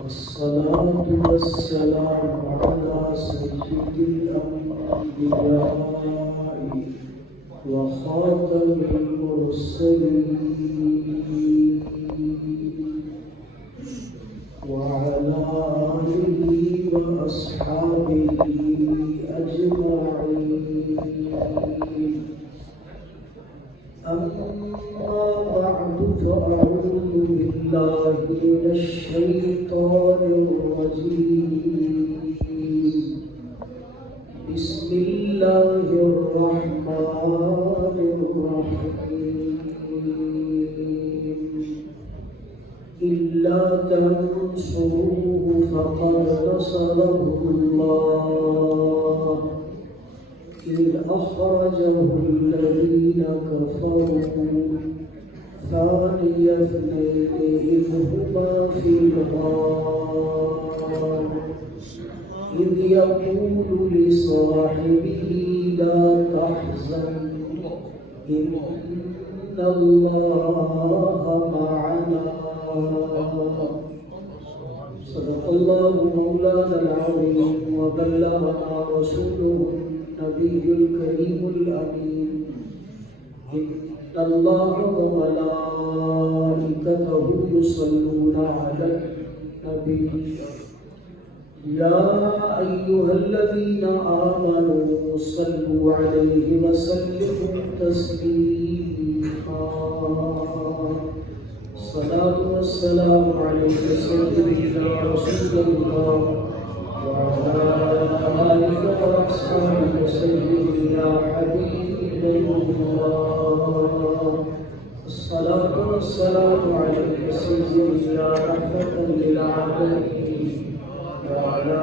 والصلاة والسلام على سيد الأنبياء وخاتم المرسلين وعلى آله وأصحابه أجمعين. أما بعد فأعوذ بالله من الشيطان الرجيم. بسم الله الرحمن الرحيم. إلا تنصروه فقد نصره الله إذ أخرجه الذين كفروا ثاني اثنين إذ هما في الغار إذ يقول لصاحبه لا تحزن إن الله معنا. صدق الله مولانا العظيم وبلغنا رسوله النبي الكريم الأمين. إن الله وملائكته يصلون على النبي يا أيها الذين آمنوا صلوا عليه وسلموا تسليما. الصلاة والسلام عليك سيدنا رسول الله وعلى آلك وأصحابك سيدي يا حبيب الله. الصلاة والسلام عليك سيدي يا رحمة للعالمين وعلى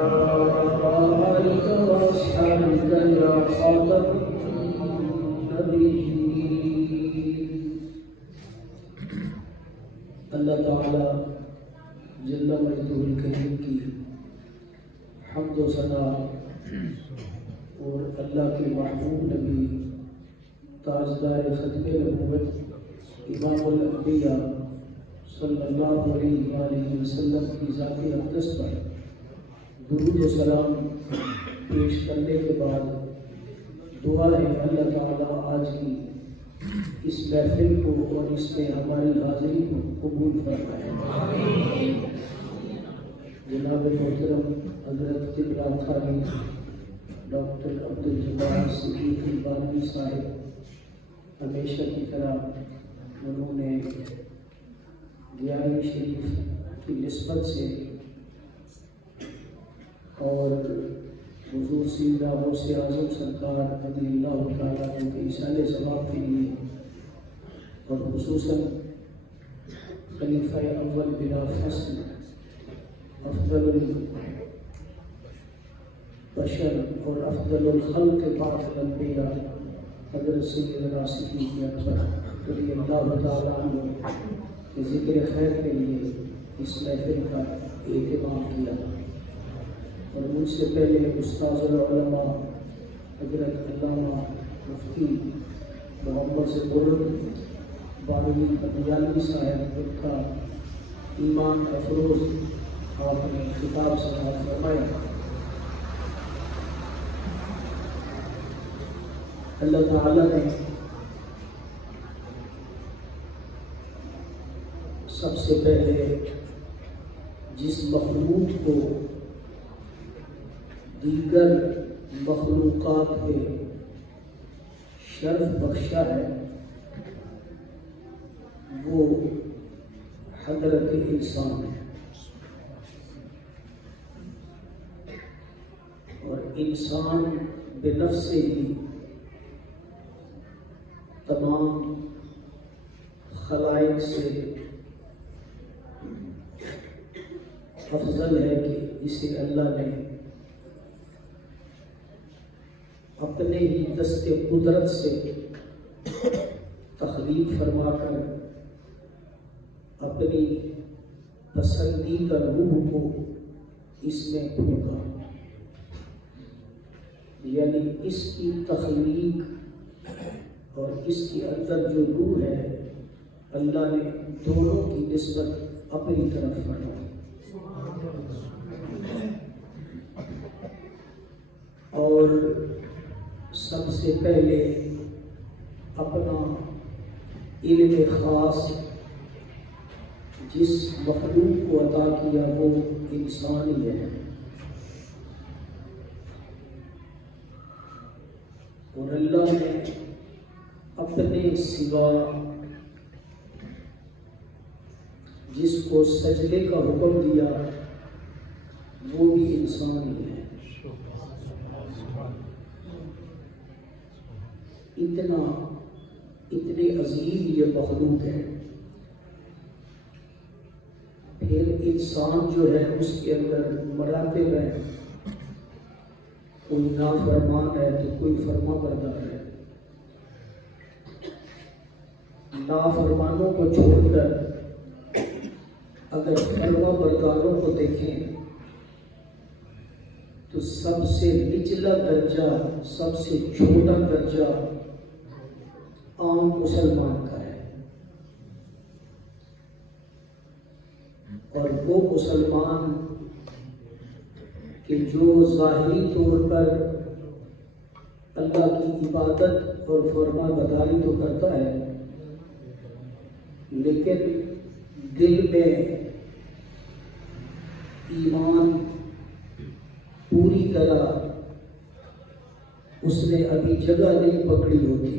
آلك وأصحابك يا خاتم النبيين. اللہ تعالیٰ جل مجدہ الکریم کی حمد و ثنا اور اللہ کے محبوب نبی تاجدار ختم نبوت امام الانبیاء صلی اللہ علیہ وآلہ وسلم کی ذات اقدس پر درود و سلام پیش کرنے کے بعد دعا ہے اللہ تعالیٰ آج کی اس محفل کو اور اس میں ہماری حاضری کو قبول فرمائے. جناب محترم حضرت قبلہ خانی ڈاکٹر عبدالجبار صدیقی بانوی صاحب ہمیشہ کی طرح انہوں نے 11ویں شریف کی نسبت سے اور حضور سیدنا غوث اعظم سرکار رضی اللہ تعالیٰ عنہ کے ایصال ثواب کے لیے اور خصوصاً خلیفہ اول بلا فصل افضل البشر اور افضل الخلق بعد الانبیاء حضرت سیدنا صدیق اکبر رضی اللہ تعالیٰ عنہ کے ذکر خیر کے لیے اس محفل کا اہتمام کیا. اور مجھ سے پہلے استاذ العلماء حضرت علامہ مفتی محمد ظفر بانوی قدیانوی صاحب کا ایمان افروز آپ نے خطاب سماعت فرمایا. اللہ تعالیٰ نے سب سے پہلے جس مخلوق کو دیگر مخلوقات کے شرف بخشا ہے وہ حضرت انسان ہے. اور انسان بنفس سے ہی تمام خلائق سے افضل ہے کہ اسے اللہ نے اپنے ہی دست قدرت سے تخلیق فرما کر اپنی پسندیدہ روح کو اس میں پھونکا. یعنی اس کی تخلیق اور اس کے اندر جو روح ہے اللہ نے دونوں کی نسبت اپنی طرف فرمائی۔ اور سب سے پہلے اپنا علم خاص جس مخلوق کو عطا کیا وہ انسان ہی ہے، اور اللہ نے اپنے سوا جس کو سجدے کا حکم دیا وہ بھی انسان ہی ہے۔ اتنے عظیم یہ مخلوق ہے۔ پھر انسان جو ہے اس کے اندر مراتب ہیں، کوئی نافرمان ہے تو کوئی فرما بردار ہے۔ نافرمانوں کو چھوڑ کر اگر فرما برداروں کو دیکھیں تو سب سے نچلا درجہ، سب سے چھوٹا درجہ عام مسلمان کا ہے، اور وہ مسلمان کہ جو ظاہری طور پر اللہ کی عبادت اور فرما برداری تو کرتا ہے، لیکن دل میں ایمان پوری طرح اس نے ابھی جگہ نہیں پکڑی ہوتی۔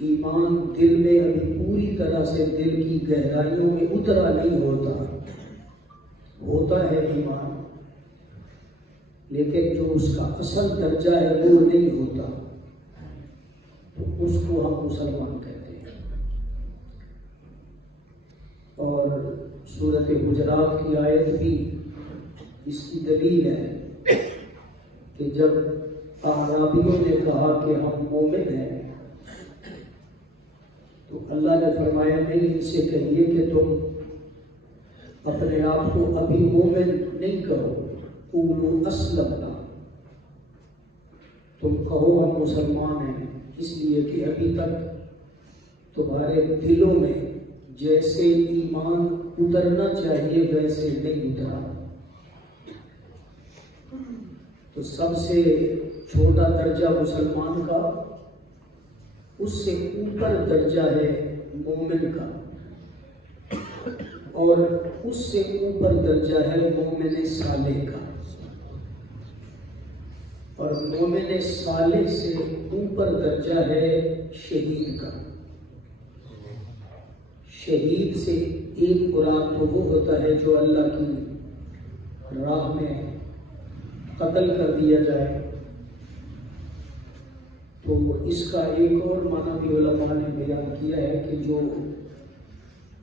ایمان دل میں ابھی پوری طرح سے دل کی گہرائیوں میں اترا نہیں ہوتا ہے ایمان، لیکن جو اس کا اصل درجہ ہے وہ نہیں ہوتا، تو اس کو ہم مسلمان کہتے ہیں۔ اور سورۃ حجرات کی آیت بھی اس کی دلیل ہے کہ جب اعرابیوں نے کہا کہ ہم مومن ہیں تو اللہ نے فرمایا نہیں، ان سے کہیے کہ تم اپنے آپ کو ابھی مومن نہیں کہو، قولوا اسلمنا، تم کہو ہم مسلمان ہیں، اس لیے کہ ابھی تک تمہارے دلوں میں جیسے ایمان اترنا چاہیے ویسے نہیں اترا۔ تو سب سے چھوٹا درجہ مسلمان کا، اس سے اوپر درجہ ہے مومن کا، اور اس سے اوپر درجہ ہے مومن صالح کا، اور مومن صالح سے اوپر درجہ ہے شہید کا۔ شہید سے ایک مراد تو وہ ہوتا ہے جو اللہ کی راہ میں قتل کر دیا جائے، تو اس کا ایک اور معنی بھی علماء نے بیان کیا ہے کہ جو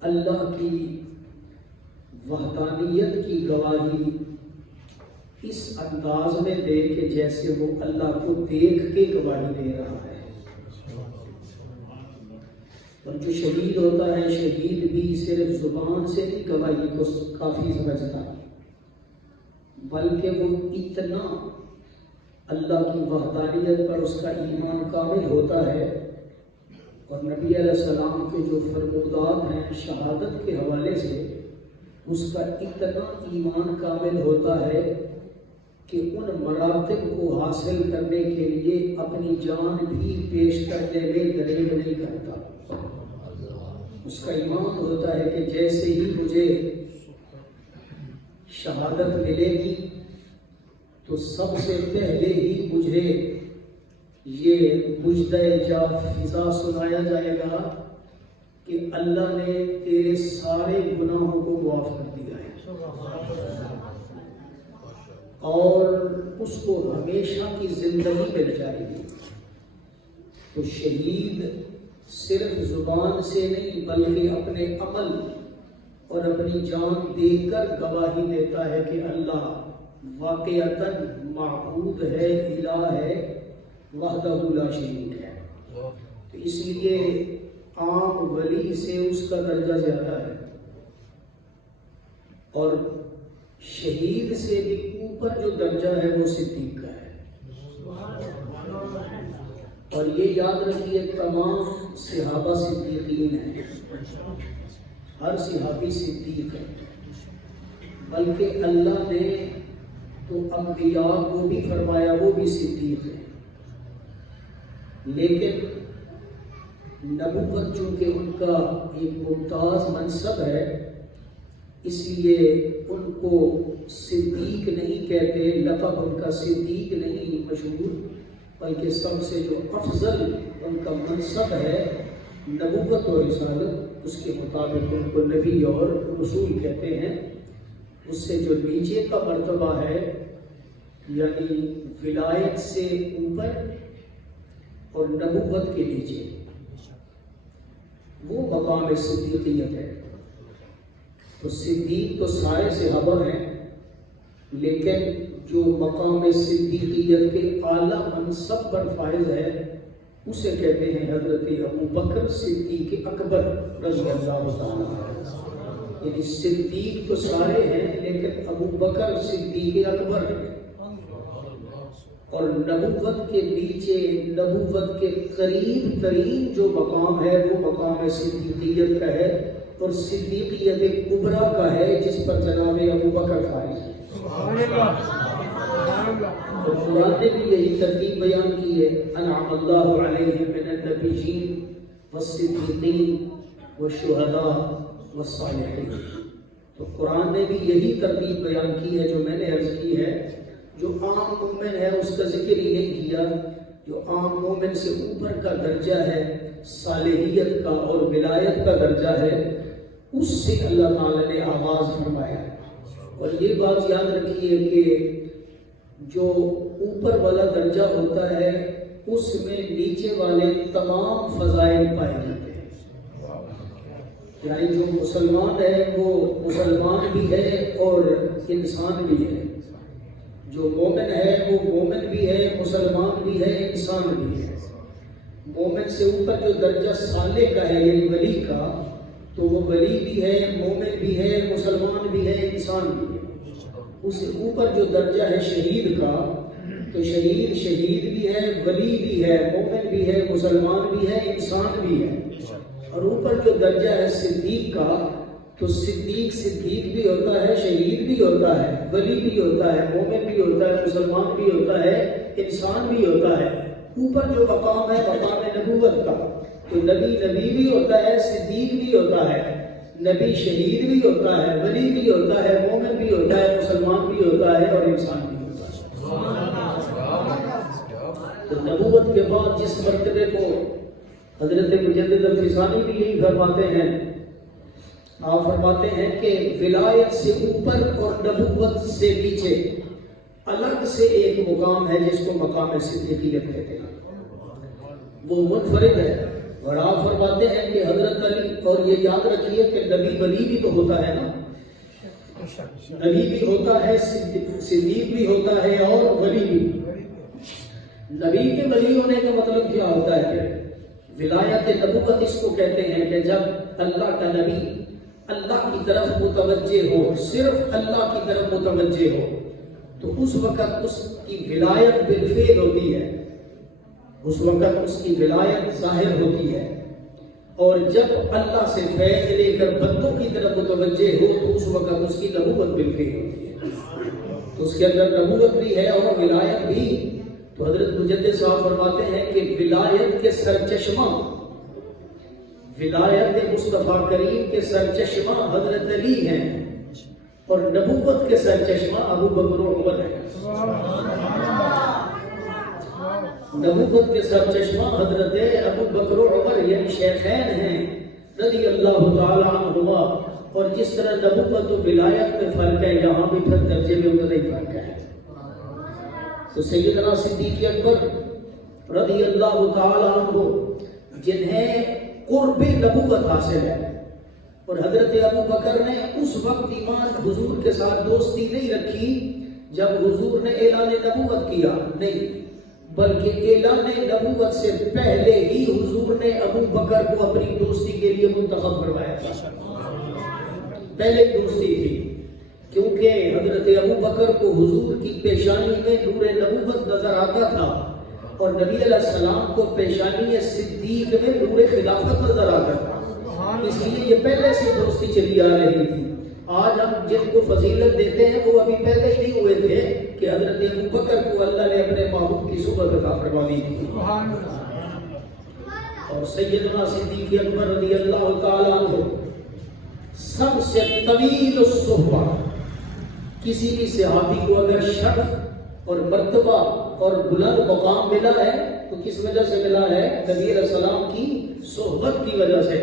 اللہ کی وحدانیت کی گواہی اس انداز میں دے کہ جیسے وہ اللہ کو دیکھ کے گواہی دے رہا ہے۔ اور جو شہید ہوتا ہے، شہید بھی صرف زبان سے نہیں گواہی کو کافی سمجھتا، بلکہ وہ اتنا اللہ کی وحدانیت پر اس کا ایمان کامل ہوتا ہے، اور نبی علیہ السلام کے جو فرمودات ہیں شہادت کے حوالے سے، اس کا اتنا ایمان کامل ہوتا ہے کہ ان مراتب کو حاصل کرنے کے لیے اپنی جان بھی پیش کرنے میں دریغ نہیں کرتا۔ اس کا ایمان ہوتا ہے کہ جیسے ہی مجھے شہادت ملے گی تو سب سے پہلے ہی مجھے یہ مجدہ جا فضا سنایا جائے گا کہ اللہ نے تیرے سارے گناہوں کو معاف کر دیا ہے، اور اس کو ہمیشہ کی زندگی مل جائے گی۔ تو شہید صرف زبان سے نہیں بلکہ اپنے عمل اور اپنی جان دے کر گواہی دیتا ہے کہ اللہ واقعتاً معبود ہے، الہ ہے، وحدہ لا شریک ہے۔ تو اس لیے عام ولی سے اس کا درجہ زیادہ ہے، اور شہید سے بھی اوپر جو درجہ ہے وہ صدیق کا ہے۔ اور یہ یاد رکھیے تمام صحابہ صدیقین ہیں، ہر صحابی صدیق ہے، بلکہ اللہ نے تو انبیاء کو بھی فرمایا وہ بھی صدیق ہے، لیکن نبوت چونکہ ان کا ایک ممتاز منصب ہے، اس لیے ان کو صدیق نہیں کہتے، لقب ان کا صدیق نہیں مشہور، بلکہ سب سے جو افضل ان کا منصب ہے نبوت و رسالت، اس کے مطابق ان کو نبی اور رسول کہتے ہیں۔ اس سے جو نیچے کا مرتبہ ہے یعنی ولایت سے اوپر اور نبوت کے نیچے، وہ مقام صدیقیت ہے۔ تو صدیق تو سارے صحابہ ہیں، لیکن جو مقام صدیقیت کے اعلیٰ منصب پر فائز ہے اسے کہتے ہیں حضرت ابو بکر صدیق اکبر رضی اللہ تعالیٰ عنہ۔ یعنی صدیق تو سارے ہیں لیکن ابو بکر صدیق اکبر ہے، اور نبوت کے نیچے نبوت کے قریب ترین جو مقام ہے وہ مقام صدیقیت کا ہے، اور صدیقیت کبریٰ کا ہے جس پر جناب ابو بکر فائز ہے۔ اور قرآن نے بھی یہی ترتیب بیان کی ہے، انعم اللہ علیہم من النبیین والصدیقین والشہداء والصالحین۔ تو قرآن نے بھی یہی ترتیب بیان کی ہے جو میں نے عرض کی ہے۔ جو عام مومن ہے اس کا ذکر ہی نہیں کیا، جو عام مومن سے اوپر کا درجہ ہے، صالحیت کا اور ولایت کا درجہ ہے، اس سے اللہ تعالیٰ نے آغاز فرمایا۔ اور یہ بات یاد رکھیے کہ جو اوپر والا درجہ ہوتا ہے اس میں نیچے والے تمام فضائل پائے جاتے ہیں، یعنی جو مسلمان ہے وہ مسلمان بھی ہے اور انسان بھی ہے، جو مومن ہے وہ مومن بھی ہے، مسلمان بھی ہے، انسان بھی ہے۔ مومن سے اوپر جو درجہ صالح کا ہے یعنی ولی کا، تو وہ ولی بھی ہے، مومن بھی ہے، مسلمان بھی ہے، انسان بھی ہے۔ اس سے اوپر جو درجہ ہے شہید کا، تو شہید بھی ہے، ولی بھی ہے، مومن بھی ہے، مسلمان بھی ہے، انسان بھی ہے۔ اور اوپر جو درجہ ہے صدیق کا، تو صدیق بھی ہوتا ہے، شہید بھی ہوتا ہے، ولی بھی ہوتا ہے، مومن بھی ہوتا ہے، مسلمان بھی ہوتا ہے، انسان بھی ہوتا ہے۔ اوپر جو مقام ہے مقام نبوت کا، تو نبی بھی ہوتا ہے، صدیق بھی ہوتا ہے، نبی شہید بھی ہوتا ہے، ولی بھی ہوتا ہے، مومن بھی ہوتا ہے، مسلمان بھی ہوتا ہے اور انسان بھی ہوتا ہے۔ تو نبوت کے بعد جس مرتبے کو حضرت مجدد الفسانی بھی یہی فرماتے ہیں، آپ فرماتے ہیں کہ ولایت سے اوپر اور نبوت سے نیچے الگ سے ایک مقام ہے جس کو مقام صدیقیت کہتے ہیں، وہ منفرد ہے۔ اور آپ فرماتے ہیں کہ حضرت علی، اور یہ یاد رکھیے کہ نبی ولی بھی تو ہوتا ہے نا، نبی بھی ہوتا ہے، صدیق بھی ہوتا ہے اور ولی بھی۔ نبی کے ولی ہونے کا مطلب کیا ہوتا ہے کہ ولایت نبوت اس کو کہتے ہیں کہ جب اللہ کا نبی اللہ کی طرف متوجہ ہو، صرف اللہ کی طرف متوجہ ہو، تو اس وقت اس کی ولایت بالفعل ہوتی ہے، اس وقت اس کی ولایت ظاہر ہوتی ہے۔ اور جب اللہ سے فیض لے کر بندوں کی طرف متوجہ ہو تو اس وقت اس کی نبوت بالفعل ہوتی ہے۔ تو اس کے اندر نبوت بھی ہے اور ولایت بھی۔ تو حضرت مجدد صاحب فرماتے ہیں کہ ولایت کے سرچشمہ، ولایت مصطفیٰ کریم کے سرچشمہ حضرت علی ہیں، اور نبوت کے سرچشمہ ابو بکر و عمر ہیں۔ نبوت کے سرچشمہ حضرت ابو بکر و عمر یعنی شیخین ہیں رضی اللہ تعالیٰ عنہما۔ اور جس طرح نبوت و ولایت میں فرق ہے، یہاں بھی پھر درجے میں اتنا ہی فرق ہے۔ تو سیدنا صدیق اکبر رضی اللہ تعالیٰ عنہ جنہیں قرب نبوت حاصل ہے، اور حضرت ابو بکر نے اس وقت ایمان حضور کے ساتھ دوستی نہیں رکھی جب حضور نے اعلان نبوت کیا، نہیں، بلکہ اعلان نبوت سے پہلے ہی حضور نے ابو بکر کو اپنی دوستی کے لیے منتخب کروایا تھا۔ پہلے دوستی تھی، کیونکہ حضرت ابو بکر کو حضور کی پیشانی میں نور نبوت نظر آتا تھا، اور نبی علیہ السلام کو پیشانی صدیق میں نور خلافت نظر آتا تھا، اس لیے یہ پہلے سے دوستی چلی آ رہی تھی۔ آج ہم جن کو فضیلت دیتے ہیں وہ ابھی پیدا ہی نہیں ہوئے تھے کہ حضرت ابو بکر کو اللہ نے اپنے محبوب کی صحبت عطا فرما دی تھی۔ اور سیدنا صدیق اکبر رضی اللہ تعالی عنہ سب سے طویل الصحبہ، کسی بھی صحابی کو اگر شرف اور مرتبہ اور بلند مقام ملا ہے تو کس وجہ سے ملا ہے؟ نبی علیہ السلام کی صحبت کی وجہ سے،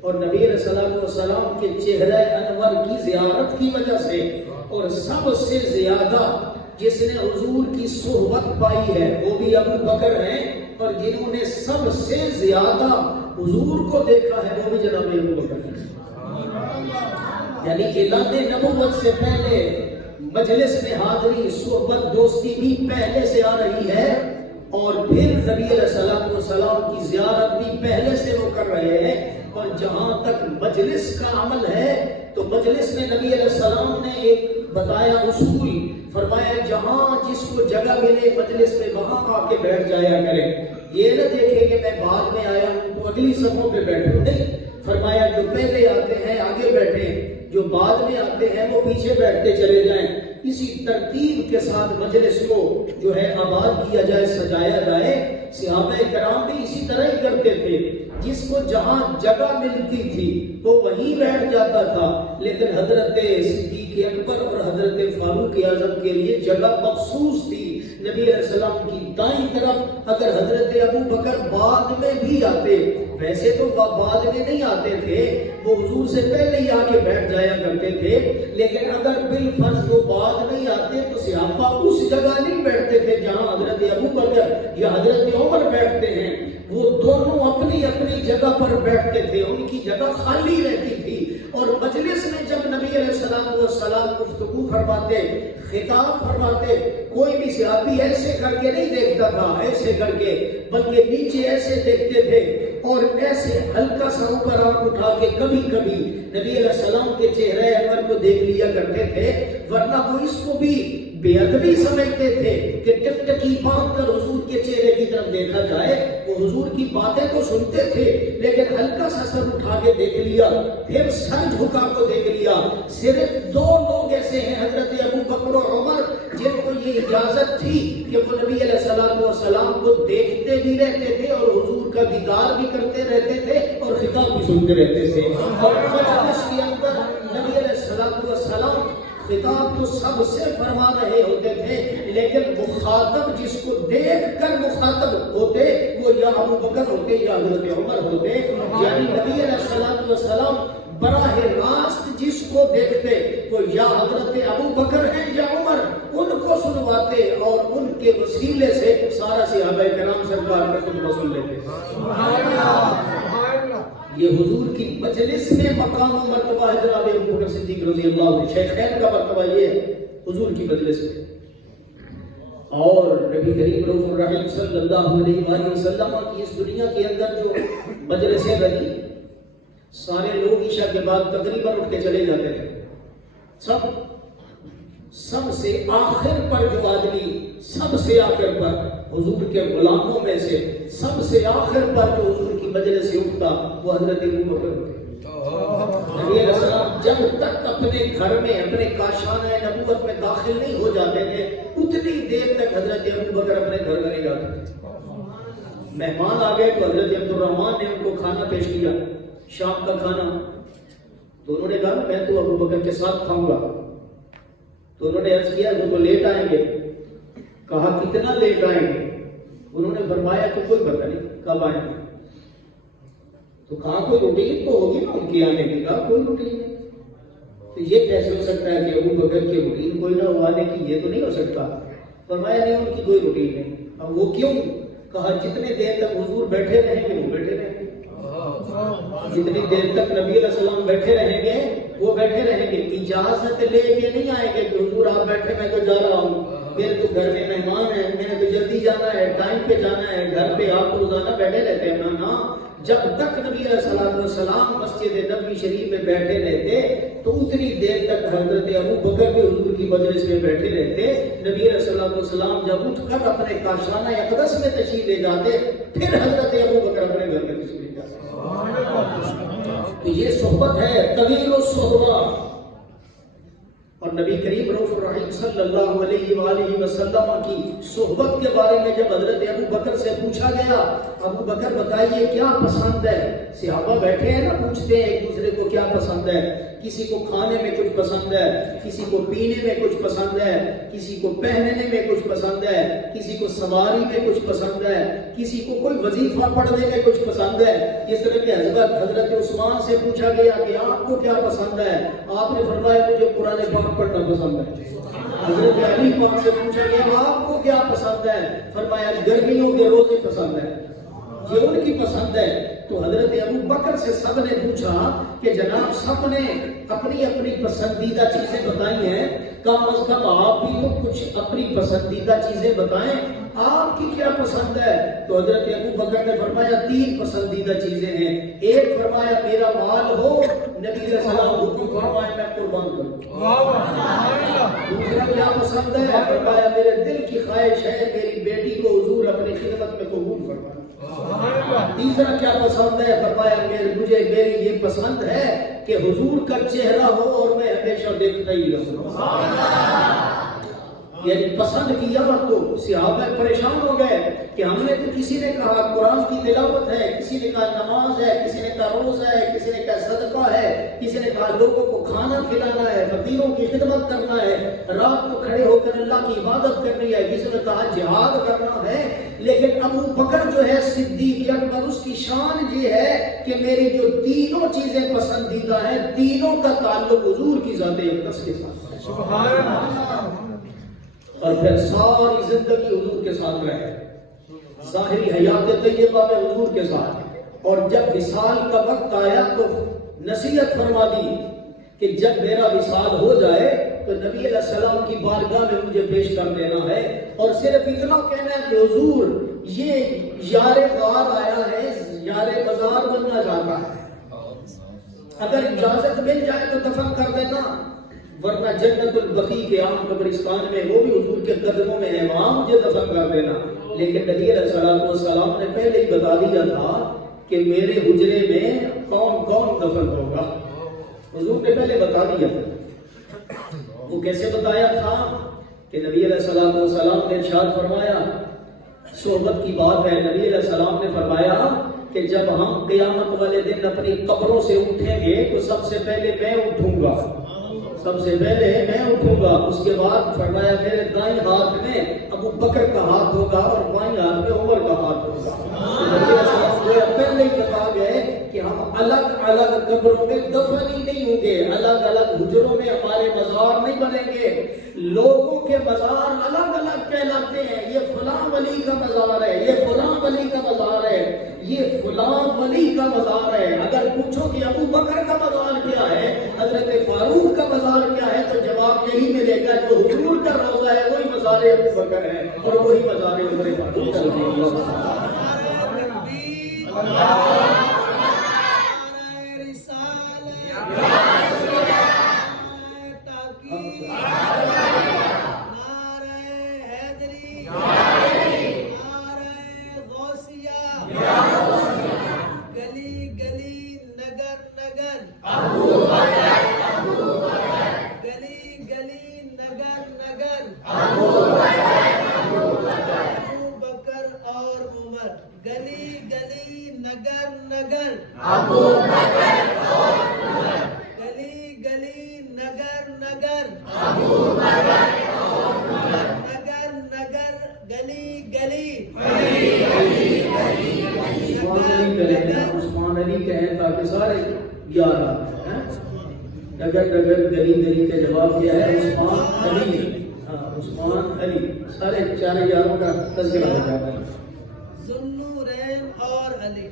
اور نبی علیہ السلام کے چہرہ انور کی زیارت کی وجہ سے۔ اور سب سے زیادہ جس نے حضور کی صحبت پائی ہے وہ بھی ابو بکر ہیں، اور جنہوں نے سب سے زیادہ حضور کو دیکھا ہے وہ بھی جناب ابو بکر ہیں۔ یعنی اعلان نبوت سے پہلے مجلس میں حاضری، صحبت، دوستی بھی پہلے سے آ رہی ہے، اور پھر نبی علیہ السلام کی زیارت بھی پہلے سے وہ کر رہے ہیں۔ اور جہاں تک مجلس کا عمل ہے تو مجلس میں نبی علیہ السلام نے ایک بتایا اصول، فرمایا جہاں جس کو جگہ ملے مجلس میں وہاں آ کے بیٹھ جایا کرے، یہ نہ دیکھے کہ میں بعد میں آیا ہوں تو اگلی صفوں پہ بیٹھوں، نہیں، فرمایا جو پہلے آتے ہیں آگے بیٹھیں، جو بعد میں آتے ہیں وہ پیچھے بیٹھتے چلے جائیں۔ اسی ترتیب کے ساتھ مجلس کو جو ہے آباد کیا جائے، سجایا جائے۔ صحابہ کرام بھی اسی طرح ہی کرتے تھے، جس کو جہاں جگہ ملتی تھی وہ وہیں بیٹھ جاتا تھا، لیکن حضرت صدیق اکبر اور حضرت فاروق اعظم کے لیے جگہ مخصوص تھی۔ نبی علیہ السلام کی دائیں طرف اگر حضرت ابو بکر بعد میں بھی آتے، ویسے تو بعد میں نہیں آتے تھے، وہ حضور سے پہلے ہی آ کے بیٹھ جایا کرتے تھے، لیکن اگر بالفرض وہ بعد میں آتے تو صحابہ اس جگہ نہیں بیٹھتے تھے جہاں حضرت ابو بکر یا حضرت عمر بیٹھتے ہیں، وہ دونوں اپنی اپنی جگہ پر بیٹھتے تھے، ان کی جگہ خالی رہتی تھی۔ اور مجلس میں جب نبی علیہ السلام گفتگو فرماتے، خطاب فرماتے، کوئی بھی صحابی ایسے کر کے نہیں دیکھتا تھا، ایسے کر کے، بلکہ نیچے ایسے دیکھتے تھے اور ایسے ہلکا سا اوپر آنکھ اٹھا کے کبھی کبھی نبی علیہ السلام کے چہرے انور کو دیکھ لیا کرتے تھے، ورنہ وہ اس کو بھی بے ادبی سمجھتے تھے کہ ٹکٹکی باندھ کر حضور کے چہرے کی طرف دیکھا جائے۔ وہ حضور کی باتیں تو سنتے تھے لیکن ہلکا سا سر اٹھا کے دیکھ لیا، پھر سر جھکا کو دیکھ لیا۔ صرف دو لوگ ایسے ہیں، حضرت ابو بکر و عمر، جن کو یہ اجازت تھی کہ وہ نبی علیہ السلام کو دیکھتے بھی رہتے تھے اور حضور کا دیدار بھی کرتے رہتے تھے اور خطاب بھی سنتے رہتے تھے۔ اور مجلس کے اندر نبی علیہ السلام خطاب تو سب سے فرما رہے ہوتے تھے، لیکن مخاطب جس کو دیکھ کر مخاطب ہوتے وہ یا ابو بکر ہوتے یا حضرت عمر ہوتے۔ یعنی نبی علیہ السلام براہ راست جس کو دیکھتے وہ یا حضرت ابو بکر ہیں یا عمر، ان کو سنواتے اور ان کے وسیلے سے سارا صحابہ کرام سرکار کا خطبہ سن لیتے۔ یہ حضور کی مجلس میں مقام و مرتبہ ہے جناب ابو بکر صدیق رضی اللہ عنہ، شیخین کا مرتبہ یہ ہے حضور کی مجلس میں۔ اور نبی کریم رؤوف الرحیم صلی اللہ علیہ وآلہ وسلم کی اس دنیا کے اندر جو مجلسیں بنی، سارے لوگ عشاء کے بعد تقریباً اٹھ کے چلے جاتے تھے۔ سب سے آخر پر جو آدمی، سب سے آخر پر حضور کے غلاموں میں سے سب سے آخر پر جو حضور کی مجلس سے اٹھتا وہ حضرت ابو بکر ہوتے۔ نبی علیہ السلام جب تک اپنے گھر میں، اپنے کاشانہ نبوت میں داخل نہیں ہو جاتے تھے، اتنی دیر تک حضرت ابو بکر اپنے گھر میں نہیں جاتے تھے۔ مہمان آ گئے تو حضرت عبد الرحمن نے ان کو کھانا پیش کیا، شام کا کھانا، تو انہوں نے کہا میں تو ابو بکر کے ساتھ کھاؤں گا۔ تو انہوں نے عرض کیا جو لیٹ آئیں گے، کہا کتنا لیٹ آئیں گے؟ انہوں نے فرمایا کہ کوئی پتہ نہیں کب آئیں گے۔ تو کہا کوئی روٹین تو ہوگی نا ان کی آنے کی؟ کہا کوئی روٹین نہیں۔ تو یہ کیسے ہو سکتا ہے کہ ابو بکر کی روٹین کوئی نہ ہو آنے کی؟ یہ تو نہیں ہو سکتا۔ فرمایا نہیں، ان کی کوئی روٹین نہیں۔ اب وہ کیوں؟ کہا جتنے دیر تک حضور بیٹھے رہیں گے وہ بیٹھے رہیں گے، جتنی دیر تک نبی علیہ السلام بیٹھے رہیں گے وہ بیٹھے رہیں گے۔ اجازت لے کے نہیں آئیں گے کہ حضور آپ بیٹھے میں تو جا رہا ہوں، میرے تو گھر میں مہمان ہیں، میں نے تو جلدی جانا ہے، ٹائم پہ جانا ہے، گھر پہ آپ روزانہ بیٹھے رہتے ہیں نا۔ جب تک نبی علیہ الصلوۃ والسلام مسجد نبوی شریف میں بیٹھے رہتے تو اتنی دیر تک حضرت ابو بکر بھی حضور کی مجلس میں بیٹھے رہتے. نبی علیہ الصلوۃ والسلام جب اٹھ کر اپنے کاشانہ اقدس میں تشریف لے جاتے پھر حضرت ابو بکر اپنے گھر میں تشریف لے جاتے. تو یہ صحبت ہے طویل الصحبہ. اور نبی کریم رؤوف الرحیم صلی اللہ علیہ وآلہ وسلم کی صحبت کے بارے میں جب حضرت ابو بکر سے پوچھا گیا, ابو بکر بتائیے کیا پسند ہے. صحابہ بیٹھے ہیں نا, پوچھتے ہیں ایک دوسرے کو کیا پسند ہے. کسی کو کھانے میں کچھ پسند ہے, کسی کو پینے میں کچھ پسند ہے, کسی کو پہننے میں کچھ پسند ہے, کسی کو سواری میں کچھ پسند ہے, کسی کو کوئی وظیفہ پڑھنے میں کچھ پسند ہے. اس طرح کے حضرت عثمان سے پوچھا گیا کہ آپ کو کیا پسند ہے. آپ نے فرمایا مجھے قرآن پاک پڑھنا پسند ہے. حضرت علی پاک سے پوچھا گیا آپ کو کیا پسند ہے. فرمایا گرمیوں کے روزے پسند ہے. یہ ان کی پسند ہے. تو حضرت ابو بکر سے سب نے پوچھا کہ جناب سب نے اپنی اپنی پسندیدہ چیزیں بتائی ہیں, کم از کم آپ بھی تو کچھ اپنی پسندیدہ چیزیں بتائیں, آپ کی کیا پسند ہے. تو حضرت ابو بکر نے فرمایا 3 پسندیدہ چیزیں ہیں. ایک فرمایا میرا مال ہو, نبی علیہ السلام حکم فرمائے میں قربان کروں. دوسرا کیا پسند ہے, فرمایا میرے دل کی خواہش ہے میری بیٹی کو حضور اپنی خدمت میں قبول فرمائے. تیسرا کیا پسند ہے, فرمایا مجھے میری یہ پسند ہے کہ حضور کا چہرہ ہو اور میں ہمیشہ دیکھتا ہی رہوں. یعنی پسند کیا تو صحابہ پریشان ہو گئے کہ ہم نے تو کسی نے کہا قرآن کی تلاوت ہے, کسی نے کہا نماز ہے, کسی نے کہا روزہ ہے, کسی نے کہا صدقہ ہے, کسی نے کہا لوگوں کو کھانا کھلانا ہے, فقیروں کی خدمت کرنا ہے, رات کو کھڑے ہو کر اللہ کی عبادت کرنی ہے, کسی نے کہا جہاد کرنا ہے. لیکن ابو بکر جو ہے صدیق اکبر, اس کی شان یہ ہے کہ میری جو تینوں چیزیں پسندیدہ ہیں تینوں کا تعلق حضور کی ذات اقدس کے ساتھ ہے. سبحان اللہ. اور پھر ساری زندگی حضور کے ساتھ رہے, ظاہری حیات طیبہ میں حضور کے ساتھ. اور جب وصال کا وقت آیا تو نصیحت فرما دی کہ جب میرا وصال ہو جائے تو نبی علیہ السلام کی بارگاہ میں مجھے پیش کر دینا ہے, اور صرف اتنا کہنا ہے کہ حضور یہ یار غار آیا ہے, یار مزار بننا چاہتا ہے, اگر اجازت مل جائے تو دفن کر دینا, ورنہ جنت البقیع کے عام قبرستان میں وہ بھی حضور کے قدموں میں ہے, وہاں مجھے دفن کر دینا. لیکن نبی علیہ السلام نے پہلے ہی بتا دیا تھا کہ میرے حجرے میں کون کون دفن ہوگا. حضور نے پہلے بتا دیا تھا. وہ کیسے بتایا تھا کہ نبی علیہ السلام نے ارشاد فرمایا, صحبت کی بات ہے, نبی علیہ السلام نے فرمایا کہ جب ہم قیامت والے دن اپنی قبروں سے اٹھیں گے تو سب سے پہلے میں اٹھوں گا, سب سے پہلے میں اٹھوں گا. اس کے بعد فرمایا میرے دائیں ہاتھ میں ابو بکر کا ہاتھ ہوگا اور بائیں ہاتھ میں عمر کا ہاتھ ہوگا. پہلے ہی بتا گئے کہ ہم الگ الگ قبروں میں دفن ہی نہیں ہوں گے, الگ الگ حجروں میں ہمارے مزار نہیں بنیں گے. لوگوں کے مزار الگ الگ کہلاتے ہیں, یہ فلاں ولی کا مزار ہے, یہ فلاں ولی کا مزار ہے, یہ فلاں ولی کا مزار ہے. اگر پوچھو کہ ابو بکر کا مزار کیا ہے, حضرت فاروق کا مزار کیا ہے, تو جواب یہی ملے گا جو حضور کا روضہ ہے وہی مزار ابو بکر ہے اور وہی مزار عمر فاروق ہے. نگر نگر گلی گلی کا جواب کیا ہے, عثمان علی. عثمان علی سارے چارے یاروں کا تذکرہ ہو جاتا ہے. ذوالنورین اور علی,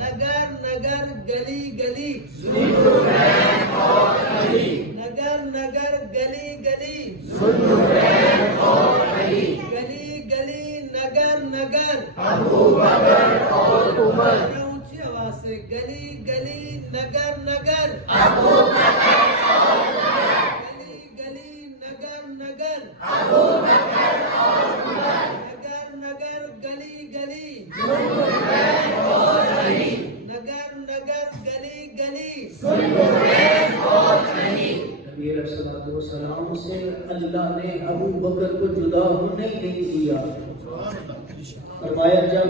نگر نگر گلی گلی ذوالنورین اور علی, نگر نگر گلی گلی ذوالنورین اور علی, گلی گلی نگر نگر ابو بکر اور عمر. اونچی سے گلی گلی نگر نگر گلی گلی نگر نگر نگر نگر گلی گلی نگر نگر گلی گلی نبی علیہ الصلوۃ والسلام سے اللہ نے ابو بکر کو جدا ہونے ہی نہیں دیا. فرمایا جب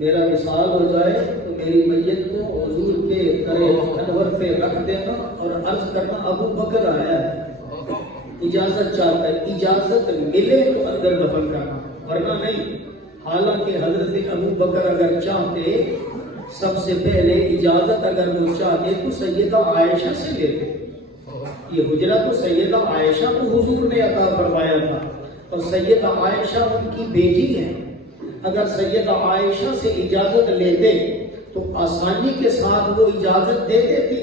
میرا وصال ہو جائے تو میری میت کو حضور کے کرے انور پہ رکھ دینا اور عرض کرنا ابو بکر آیا ہے, اجازت چاہتا ہے, اجازت ملے تو اندر دفن کرنا ورنہ نہیں. حالانکہ حضرت ابو بکر اگر چاہتے سب سے پہلے اجازت اگر وہ چاہتے تو سیدہ عائشہ سے لیتے. یہ حجرہ تو سیدہ عائشہ کو حضور نے عطا فرمایا تھا اور سیدہ عائشہ ان کی بیٹی ہے. اگر سیدہ عائشہ سے اجازت لیتے تو آسانی کے ساتھ وہ اجازت دے دیتی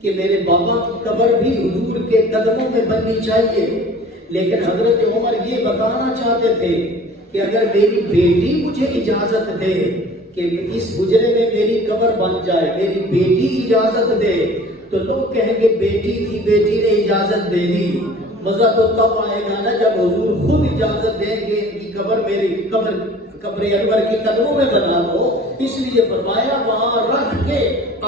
کہ میرے بابا کی قبر بھی حضور کے قدموں میں بننی چاہیے. لیکن حضرت عمر یہ بتانا چاہتے تھے کہ اگر میری بیٹی مجھے اجازت دے کہ اس حجرے میں میری قبر بن جائے, میری بیٹی اجازت دے, تو لوگ کہیں گے بیٹی تھی, بیٹی نے اجازت دے دی. مزہ تو تب آئے گا نا جب حضور خود اجازت دیں گے ان کی قبر میری قبر انور کی قدموں میں بنا دو. اس لیے فرمایا وہاں رکھ کے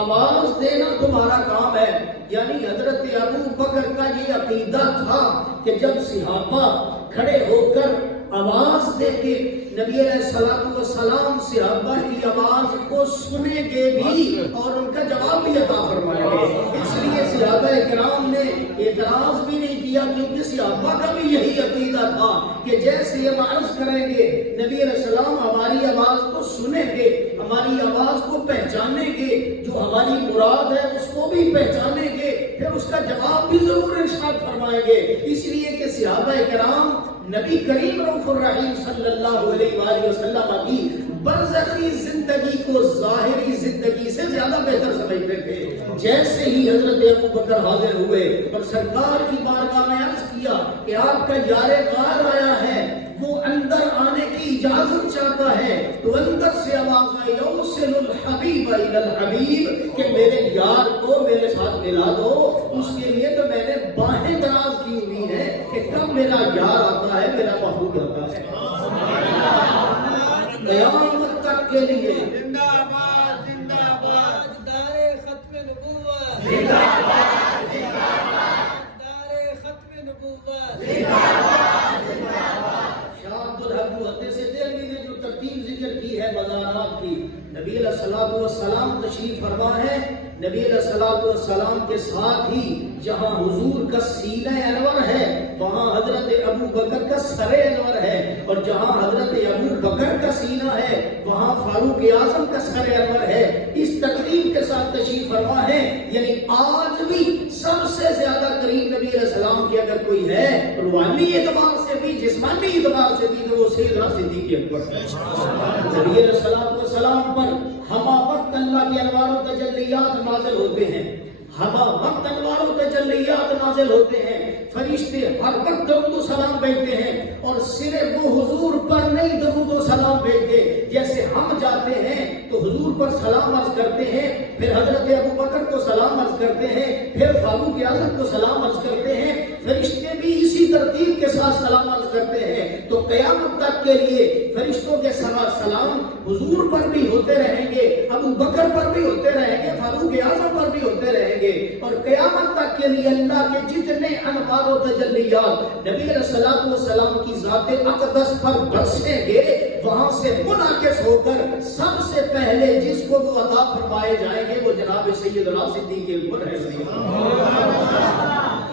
آواز دینا تمہارا کام ہے. یعنی حضرت ابو بکر کا یہ عقیدہ تھا کہ جب صحابہ کھڑے ہو کر آواز دے کے نبی علیہ الصلوۃ والسلام صحابہ کی آواز کو سنیں گے بھی اور ان کا جواب بھی عطا فرمائیں گے. اس لیے صحابہ کرام نے اعتراض بھی نہیں کیا کیونکہ صحابہ کا بھی یہی عقیدہ تھا کہ جیسے یہ عرض کریں گے نبی علیہ السلام ہماری آواز کو سنیں گے, ہماری آواز کو پہچانیں گے, جو ہماری مراد ہے اس کو بھی پہچانیں گے, پھر اس کا جواب بھی ضرور ارشاد فرمائیں گے. اس لیے کہ صحابہ کرام نبی کریم رؤوف الرحیم صلی اللہ علیہ وآلہ وسلم کی برزخی زندگی کو ظاہری زندگی سے زیادہ بہتر سمجھتے تھے. جیسے ہی حضرت ابو بکر حاضر ہوئے اور سرکار کی بارگاہ میں عرض کیا کہ آپ کا یار غار آیا ہے, وہ اندر آنے کی اجازت چاہتا ہے, تو اندر سے آواز آئی اوصل الحبیب الی الحبیب کہ میرے یار کو میرے ساتھ ملا دو. اس کے لیے تو میں نے باہیں دراز کی ہوئی ہیں کہ کب میرا یار آتا ہے, میرا محبوب آتا ہے. قیامت تک کے لیے زندہ باد زندہ باد دار ختم نبوت, زندہ باد زندہ باد دار ختم نبوت, زندہ باد زندہ باد. شاہ عبدالحق محدث دہلوی نے جو ترتیب ذکر کی ہے مزارات کی, نبی علیہ الصلوۃ والسلام تشریف فرما ہے. نبی علیہ الصلوۃ والسلام کے ساتھ ہی جہاں حضور کا سینہ انور ہے وہاں حضرت ابو بکر کا سر انور ہے, اور جہاں حضرت ابو بکر کا سینہ ہے وہاں فاروق اعظم کا سر انور ہے. اس ترتیب کے ساتھ تشریف فرما ہے. یعنی آج بھی سب سے زیادہ قریب نبی علیہ السلام کی اگر کوئی ہے روحانی اعتبار سے بھی جسمانی اعتبار سے بھی تو وہ سیدنا صدیق اکبر ہے. نبی علیہ السلام پر ہما وقت اللہ کے انوار و تجلیات نازل ہوتے ہیں, ہما وقت انوار و تجلیات نازل ہوتے ہیں. فرشتے ہر وقت درود و سلام بھیجتے ہیں اور صرف وہ حضور پر نہیں درود و سلام بھیجتے. جیسے ہم جاتے ہیں تو حضور پر سلام عرض کرتے ہیں, پھر حضرت ابو بکر کو سلام عرض کرتے ہیں, پھر فاروق اعظم کو سلام عرض کرتے ہیں. فرشتے بھی اسی ترتیب کے ساتھ سلام عرض کرتے ہیں. تو قیامت تک کے لیے فرشتوں کے سلام حضور پر بھی ہوتے رہیں گے, ابو بکر پر بھی ہوتے رہیں گے, فاروق اعظم پر بھی ہوتے رہیں گے. اور قیامت تک کے لیے اللہ کے جتنے انوار و تجلیات نبی علیہ الصلوۃ والسلام کی ذات اقدس پر برسیں گے, وہاں سے منعکس ہو کر سب سے پہلے جس کو وہ عطا فرمائے جائیں گے وہ جناب سیدنا صدیق اکبر ہے.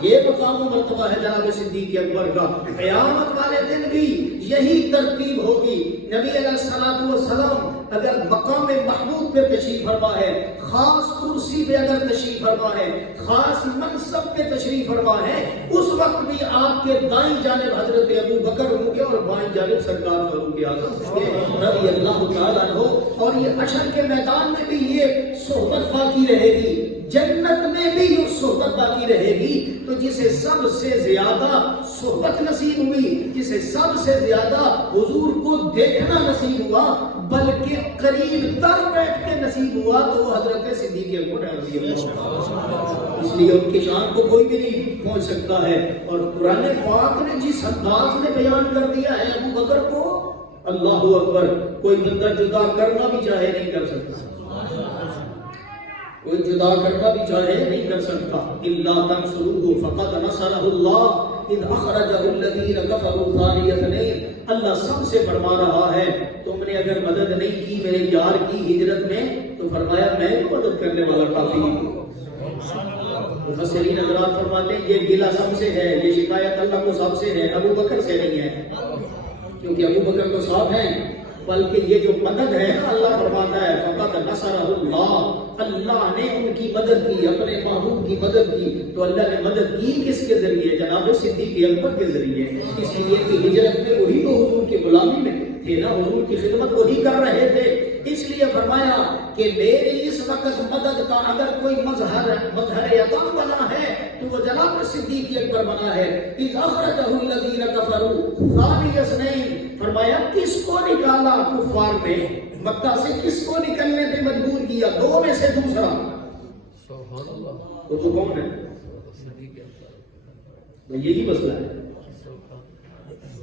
یہ مقام و مرتبہ ہے جناب صدیق اکبر کا. قیامت والے دن بھی یہی ترتیب ہوگی. نبی علیہ الصلوۃ والسلام اگر مقام محمود پہ تشریف فرما ہے, خاص کرسی پہ اگر تشریف فرما ہے, خاص منصب پہ تشریف فرما ہے, اس وقت بھی آپ کے دائیں جانب حضرت ابو بکر ہوں گے اور بائیں جانب سرکار فاروق اعظم رضی اللہ تعالیٰ عنہ. اور یہ حشر کے میدان میں بھی یہ صحبت باقی رہے گی, جنت میں بھی صحبت باقی رہے گی تو جسے سب سے زیادہ صحبت نصیب ہوئی، جسے سب سے زیادہ حضور کو دیکھنا نصیب ہوا، بلکہ قریب تر بیٹھ کے نصیب ہوا، تو وہ حضرت صدیق اکبر رضی اللہ عنہ۔ اس لیے ان کی شان کو کوئی بھی نہیں پہنچ سکتا ہے۔ اور قرآن پاک نے جس انداز میں بیان کر دیا ہے ابو بکر کو، اللہ اکبر، کوئی بندہ جدا کرنا بھی چاہے نہیں کر سکتا، کوئی جدا کرنا بھی چاہے نہیں کر سکتا۔ الا تنصروه فقد نصره الله اذ اخرجه الذين كفروا ثاني اثنين۔ اللہ سب سے فرما رہا ہے تم نے اگر مدد نہیں کی میرے یار کی ہجرت میں تو فرمایا میں بھی مدد کرنے والا کافی ہوں۔ مفسرین حضرات فرماتے ہیں یہ گلہ سب سے ہے، یہ شکایت اللہ کو سب سے ہے، ابو بکر سے نہیں ہے، کیونکہ ابو بکر تو صاحب ہیں، بلکہ یہ جو مدد ہے نا، اللہ فرماتا ہے فقط نصرہ اللہ، اللہ نے ان کی مدد کی، اپنے محبوب کی مدد کی۔ تو اللہ نے مدد کی کس کے ذریعے؟ جناب صدیق اکبر کے ذریعے، اس لیے کہ ہجرت میں وہی تو حضور کی غلامی میں تھے نا، حضور کی خدمت وہی کر رہے تھے۔ اس لیے فرمایا کہ میری اس وقت مدد کا اگر کوئی مظہر یقین بنا ہے تو وہ جناب صدیق اکبر بنا ہے۔ اذ اخرجہ الذین کفروا ثانی اثنین، فرمایا کس کو نکالا کفار نے مکہ سے، کس کو نکلنے پہ مجبور کیا؟ دو میں سے دوسرا، تو کون ہے؟ یہی مسئلہ ہے۔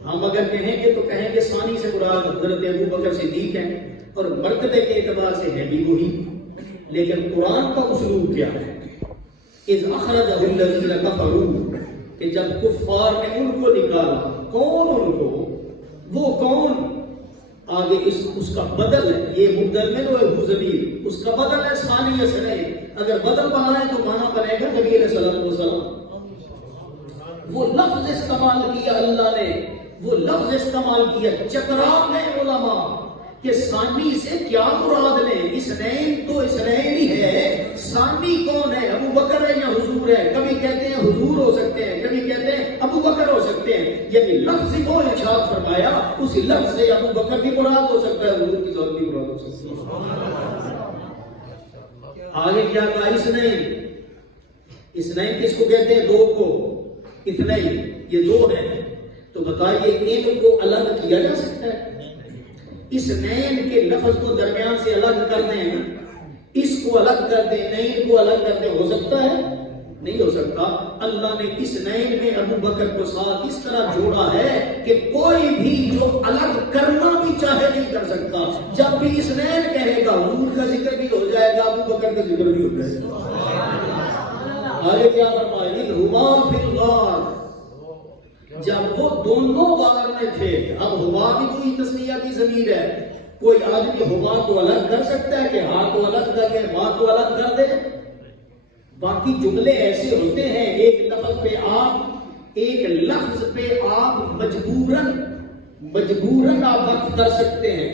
ہم اگر کہیں گے تو کہیں گے ثانی سے مراد حضرت ابو بکر صدیق ہے، اور مرتبے کے اعتبار سے ہے بھی وہی، لیکن قرآن کا اسلوب کیا ہے؟ اذ اخرجہ الذین کفروا، کہ جب کفار نے ان کو نکالا، کون ان کو؟ وہ کون؟ آگے اس کا بدل ہے، یہ مبدل میں وہ ضمیر، اس کا بدل ہے ثانی اثنین۔ اگر بدل بنائے تو معنی بنے گا نبی علیہ الصلوۃ والسلام۔ وہ لفظ استعمال کیا اللہ نے، وہ لفظ استعمال کیا، چکرا گئے علماء کہ ثانی سے کیا مراد لیں؟ اثنین تو اثنین ہی ہے، ثانی کون ہے؟ ابو بکر ہے یا حضور ہے؟ کبھی کہتے ہیں حضور ہو سکتے ہیں، کبھی کہتے ہیں ابو بکر ہو سکتے ہیں، یعنی لفظ کو ارشاد فرمایا، اس لفظ سے ابو بکر بھی مراد ہو سکتا ہے، حضور کی ذات بھی مراد ہو سکتی ہے۔ آگے کیا کہا؟ اثنین، اثنین کس کو کہتے ہیں؟ دو کو، اثنین یہ دو ہیں، تو بتائیے ان کو الگ کیا جا سکتا ہے؟ اس نین کے لفظ کو درمیان سے الگ کر دیں، اس کو الگ کر دیں، نین کو الگ کر دیں، ہو سکتا ہے؟ نہیں ہو سکتا۔ اللہ نے اس نین میں ابو بکر کو ساتھ اس طرح جوڑا ہے کہ کوئی بھی جو الگ کرنا بھی چاہے نہیں کر سکتا۔ جب بھی اس نین کہے گا حضور کا ذکر بھی ہو جائے گا، ابو بکر کا ذکر بھی ہو جائے گا۔ آگے کیا فرمایا؟ ہما فی الغار، جب وہ دونوں غار میں تھے، اب ہما بھی کوئی تسنیہ کی ضمیر ہے، کوئی آدمی ہما کو الگ کر سکتا ہے کہ ہاں کو الگ کر دے، ماں کو الگ کر دے؟ باقی جملے ایسے ہوتے ہیں ایک لفظ پہ آپ مجبوراً آپ وقف کر سکتے ہیں،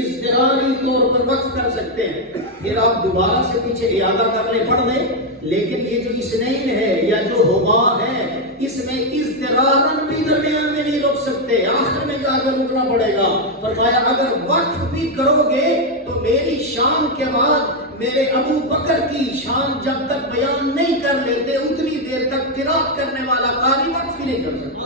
اضطراری طور پر وقف کر سکتے ہیں، پھر آپ دوبارہ سے پیچھے اعادہ کرنے پڑ دیں، لیکن یہ جو اثنین ہے یا جو ہما ہے، اس میں اضطراراً بھی درمیان میں نہیں روک سکتے، آخر میں جا کر رکنا پڑے گا۔ فرمایا اگر وقف بھی کرو گے تو میری شان کے بعد میرے ابو بکر کی شان جب تک بیان نہیں کر لیتے اتنی دیر تک قرات کرنے والا قاری وقف ہی نہیں کر سکتا۔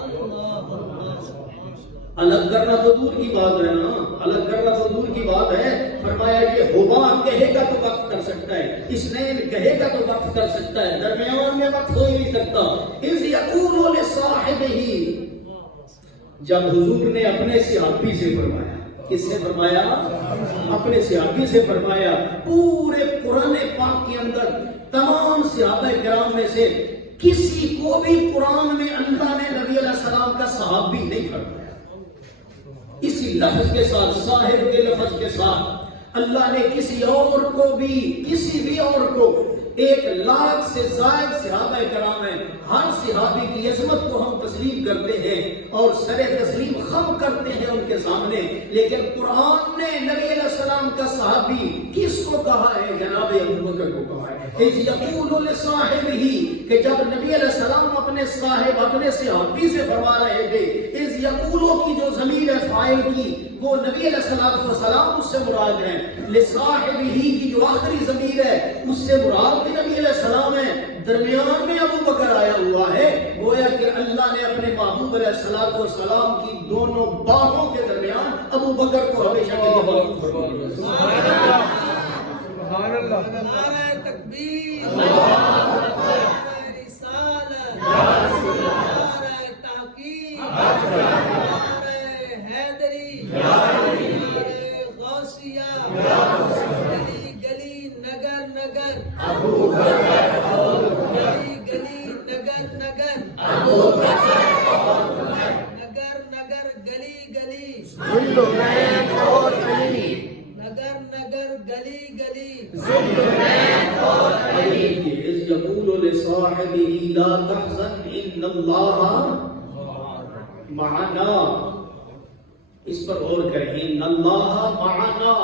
الگ کرنا تو دور کی بات ہے نا، الگ کرنا تو دور کی بات ہے۔ فرمایا یہ ہما کہے گا تو وقف کر سکتا ہے، اثنین کہے گا تو وقف کر سکتا ہے، درمیان میں وقف ہو ہی نہیں سکتا۔ اذ یقول لصاحبہ، جب حضور نے اپنے صحابی سے فرمایا، کس سے فرمایا؟ اپنے صحابی سے فرمایا۔ پورے قرآن پاک کے اندر تمام صحابہ کرام میں سے کسی کو بھی قرآن میں اللہ نے نبی علیہ السلام کا صحابی نہیں فرمایا۔ اسی لفظ کے ساتھ، صاحب کے لفظ کے ساتھ اللہ نے کسی اور کو بھی، کسی بھی اور کو، 1,00,000 سے زائد صحابہ کرام ہیں، ہر صحابی کی عظمت کو ہم تسلیم کرتے ہیں اور سر تسلیم خم کرتے ہیں ان کے سامنے، لیکن قرآن نے نبی علیہ السلام کا صحابی کس کو کہا ہے؟ جناب ابو بکر کو کہا ہے۔ اذ یقول لصاحبہ، کہ جب نبی علیہ السلام اپنے صاحب، اپنے صحابی سے فرما رہے تھے، اذ یقولو کی جو ضمیر ہے فاعل کی، وہ نبی علیہ السلام اس سے مراد ہے، لصاحبہ کی جو آخری ضمیر ہے اس سے مراد بھی نبی علیہ السلام ہے۔ درمیان میں ابو بکر آیا ہوا ہے، گویا کہ اللہ نے اپنے محبوب علیہ الصلوۃ والسلام کی دونوں باہوں کے درمیان ابو بکر کو ہمیشہ کے لیے محفوظ فرما دیا۔ سبحان اللہ، نعرہ تکبیر، نعرہ رسالت، نعرہ تحقیق، نعرہ حیدری، نعرہ غوثیہ، گلی گلی نگر نگر، گلی گلی نگر نگر، نگر نگر گلی گلی، نگر نگر گلی گلی، إذ يقول لصاحبه لا تحزن إن الله معنا، اس پر غور کریں، ان اللہ معنا،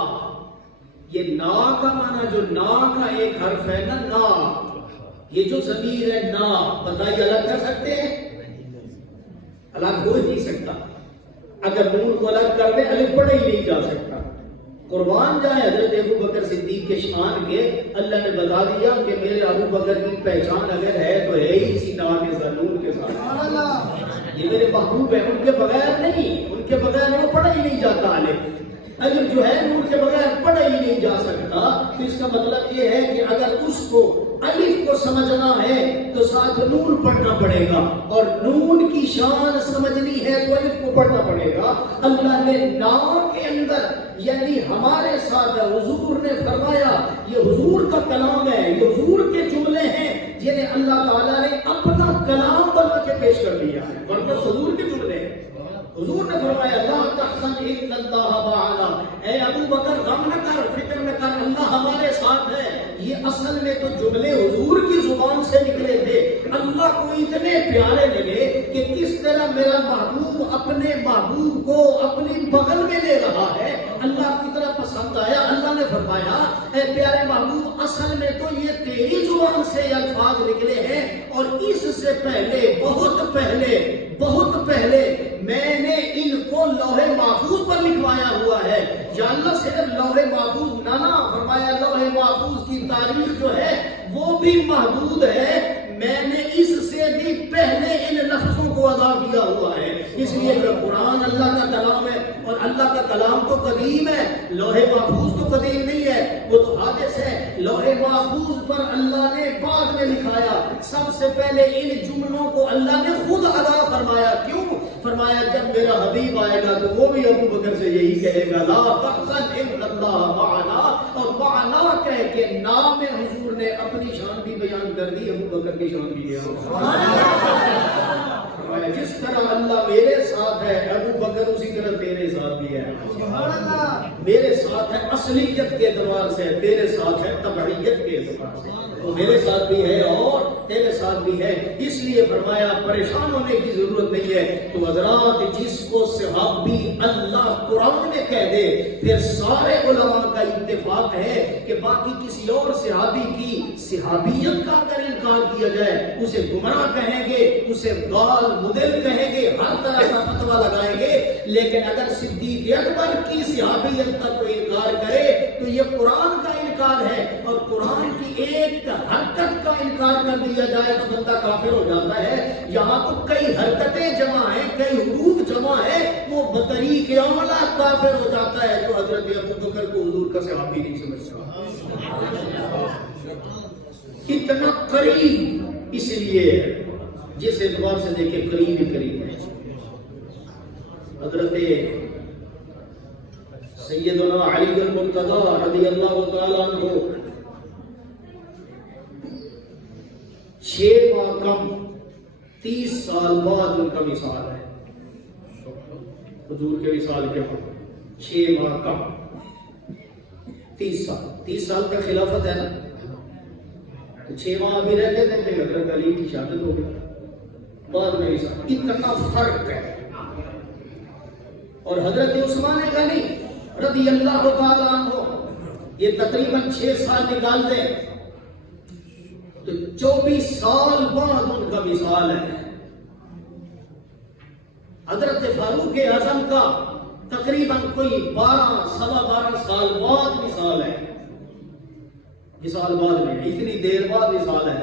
یہ نا کا معنی جو نا کا ایک حرف ہے نا، نا یہ جو ضمیر ہے نا، بتائیے الگ کر سکتے ہیں؟ الگ ہو ہی نہیں سکتا، اگر نون کو الگ کر دیں الگ پڑھا ہی نہیں جا سکتا۔ قربان جائے حضرت ابو بکر صدیق کے شان کے، اللہ نے بتا دیا کہ میرے ابو بکر کی پہچان اگر ہے تو ہے ہی اسی نا کے ضرور کے ساتھ، یہ میرے محبوب ہیں، ان کے بغیر نہیں، ان کے بغیر وہ پڑھا ہی نہیں جاتا الف، الف جو ہے نون کے بغیر پڑھا ہی نہیں جا سکتا۔ تو اس کا مطلب یہ ہے کہ اگر اس کو الف کو سمجھنا ہے تو ساتھ نون پڑھنا پڑے گا، اور نون کی شان سمجھنی ہے تو الف کو پڑھنا پڑے گا۔ اللہ نے نا کے اندر یعنی ہمارے ساتھ حضور نے فرمایا، یہ حضور کا کلام ہے، یہ حضور کے جملے ہیں جنہیں اللہ تعالیٰ نے اپنا کلام بنا کے پیش کر دیا ہے، ورنہ حضور کے جملے ہیں۔ حضور نے فرمایا لا تحزن ان اللہ معنا، اے ابو بکر غم نہ کر، فکر نہ کر، اللہ ہمارے ساتھ ہے۔ یہ اصل میں تو جملے حضور کی زبان سے نکلے تھے، اللہ کو اتنے پیارے لگے کہ کس طرح میرا محبوب اپنے محبوب کو اپنی بغل میں لے رہا ہے، اللہ کی طرح پسند آیا۔ اللہ نے فرمایا اے پیارے محبوب اصل میں تو یہ تیری زبان سے یہ الفاظ نکلے ہیں، اور اس سے پہلے بہت پہلے میں نے ان کو لوح محفوظ پر لکھوایا ہوا ہے۔ یا اللہ صرف لوح محفوظ نہ فرمایا، لوح محفوظ کی تاریخ جو ہے وہ بھی محدود ہے، میں نے اس سے بھی پہلے ان لفظوں کو ادا کیا ہوا ہے۔ اس لیے کہ قرآن اللہ کا کلام ہے، اور اللہ کا کلام تو قدیم ہے، لوح محفوظ تو قدیم نہیں ہے، وہ تو حادث ہے۔ لوح محفوظ پر اللہ نے بعد میں لکھایا، سب سے پہلے ان جملوں کو اللہ نے خود ادا فرمایا۔ کیوں فرمایا؟ جب میرا حبیب آئے گا تو وہ بھی ابو بکر سے یہی کہے گا لا تحزن ان اللہ معنا، اور معنا کہہ کے نام حضور نے اپنی شان بھی بیان کر دی، ابو بکر کی شان بھی بیان فرمایا جس طرح اللہ میرے ساتھ ہے ابو بکر اسی طرح تیرے ساتھ بھی ہے۔ میرے ساتھ ہے اصلیت کے اعتبار سے، تیرے ساتھ ہے تبعیت کے اعتبار سے، تو میرے ساتھ بھی ہے اور تیرے ساتھ بھی ہے۔ اس لیے فرمایا پریشان ہونے کی ضرورت نہیں ہے۔ تو حضرات جس کو صحابی اللہ قرآن میں کہہ دے، پھر سارے علماء کا اتفاق ہے کہ باقی کسی اور صحابی کی صحابیت کا اگر انکار کیا جائے اسے گمراہ کہیں گے، اسے ضال مضل کہیں گے، ہر طرح کا فتویٰ لگائیں گے۔ لیکن اگر صدیق اکبر کی صحابیت کا کوئی انکار کرے تو یہ قرآن کا انکار ہے، اور قرآن کی ایک حرکت کا انکار کر دیا جائے تو بندہ کافر ہو جاتا ہے۔ یہاں تو کئی حرکتیں جمع ہیں، کئی حروف جمع ہیں، وہ بطریق اولا کافر ہو جاتا ہے جو حضرت ابو بکر کو حضور کا صحابی نہیں سمجھتا۔ کتنا قریب، اس لیے جس اعتبار سے دیکھیں قریب ہی قریب ہے۔ حضرت سیدنا علی المرتضی رضی اللہ تعالیٰ عنہ 6 ماہ کم 30 سال بعد ان کا وصال ہے، حضور کے وصال کے بعد 6 ماہ کم 30 سال کا خلافت ہے نا، تو 6 ماہ ابھی رہتے تھے کہ حضرت علی کی شہادت ہو گئی، بعد میں وصال۔ اتنا فرق ہے۔ اور حضرت عثمان غنی رضی اللہ تعالیٰ عنہ یہ تقریباً 6 سال نکال دیں تو 24 سال بعد ان کا وصال ہے۔ حضرت فاروق اعظم کا تقریباً کوئی 12 سال بعد وصال ہے، وصال بعد میں اتنی دیر بعد وصال ہے۔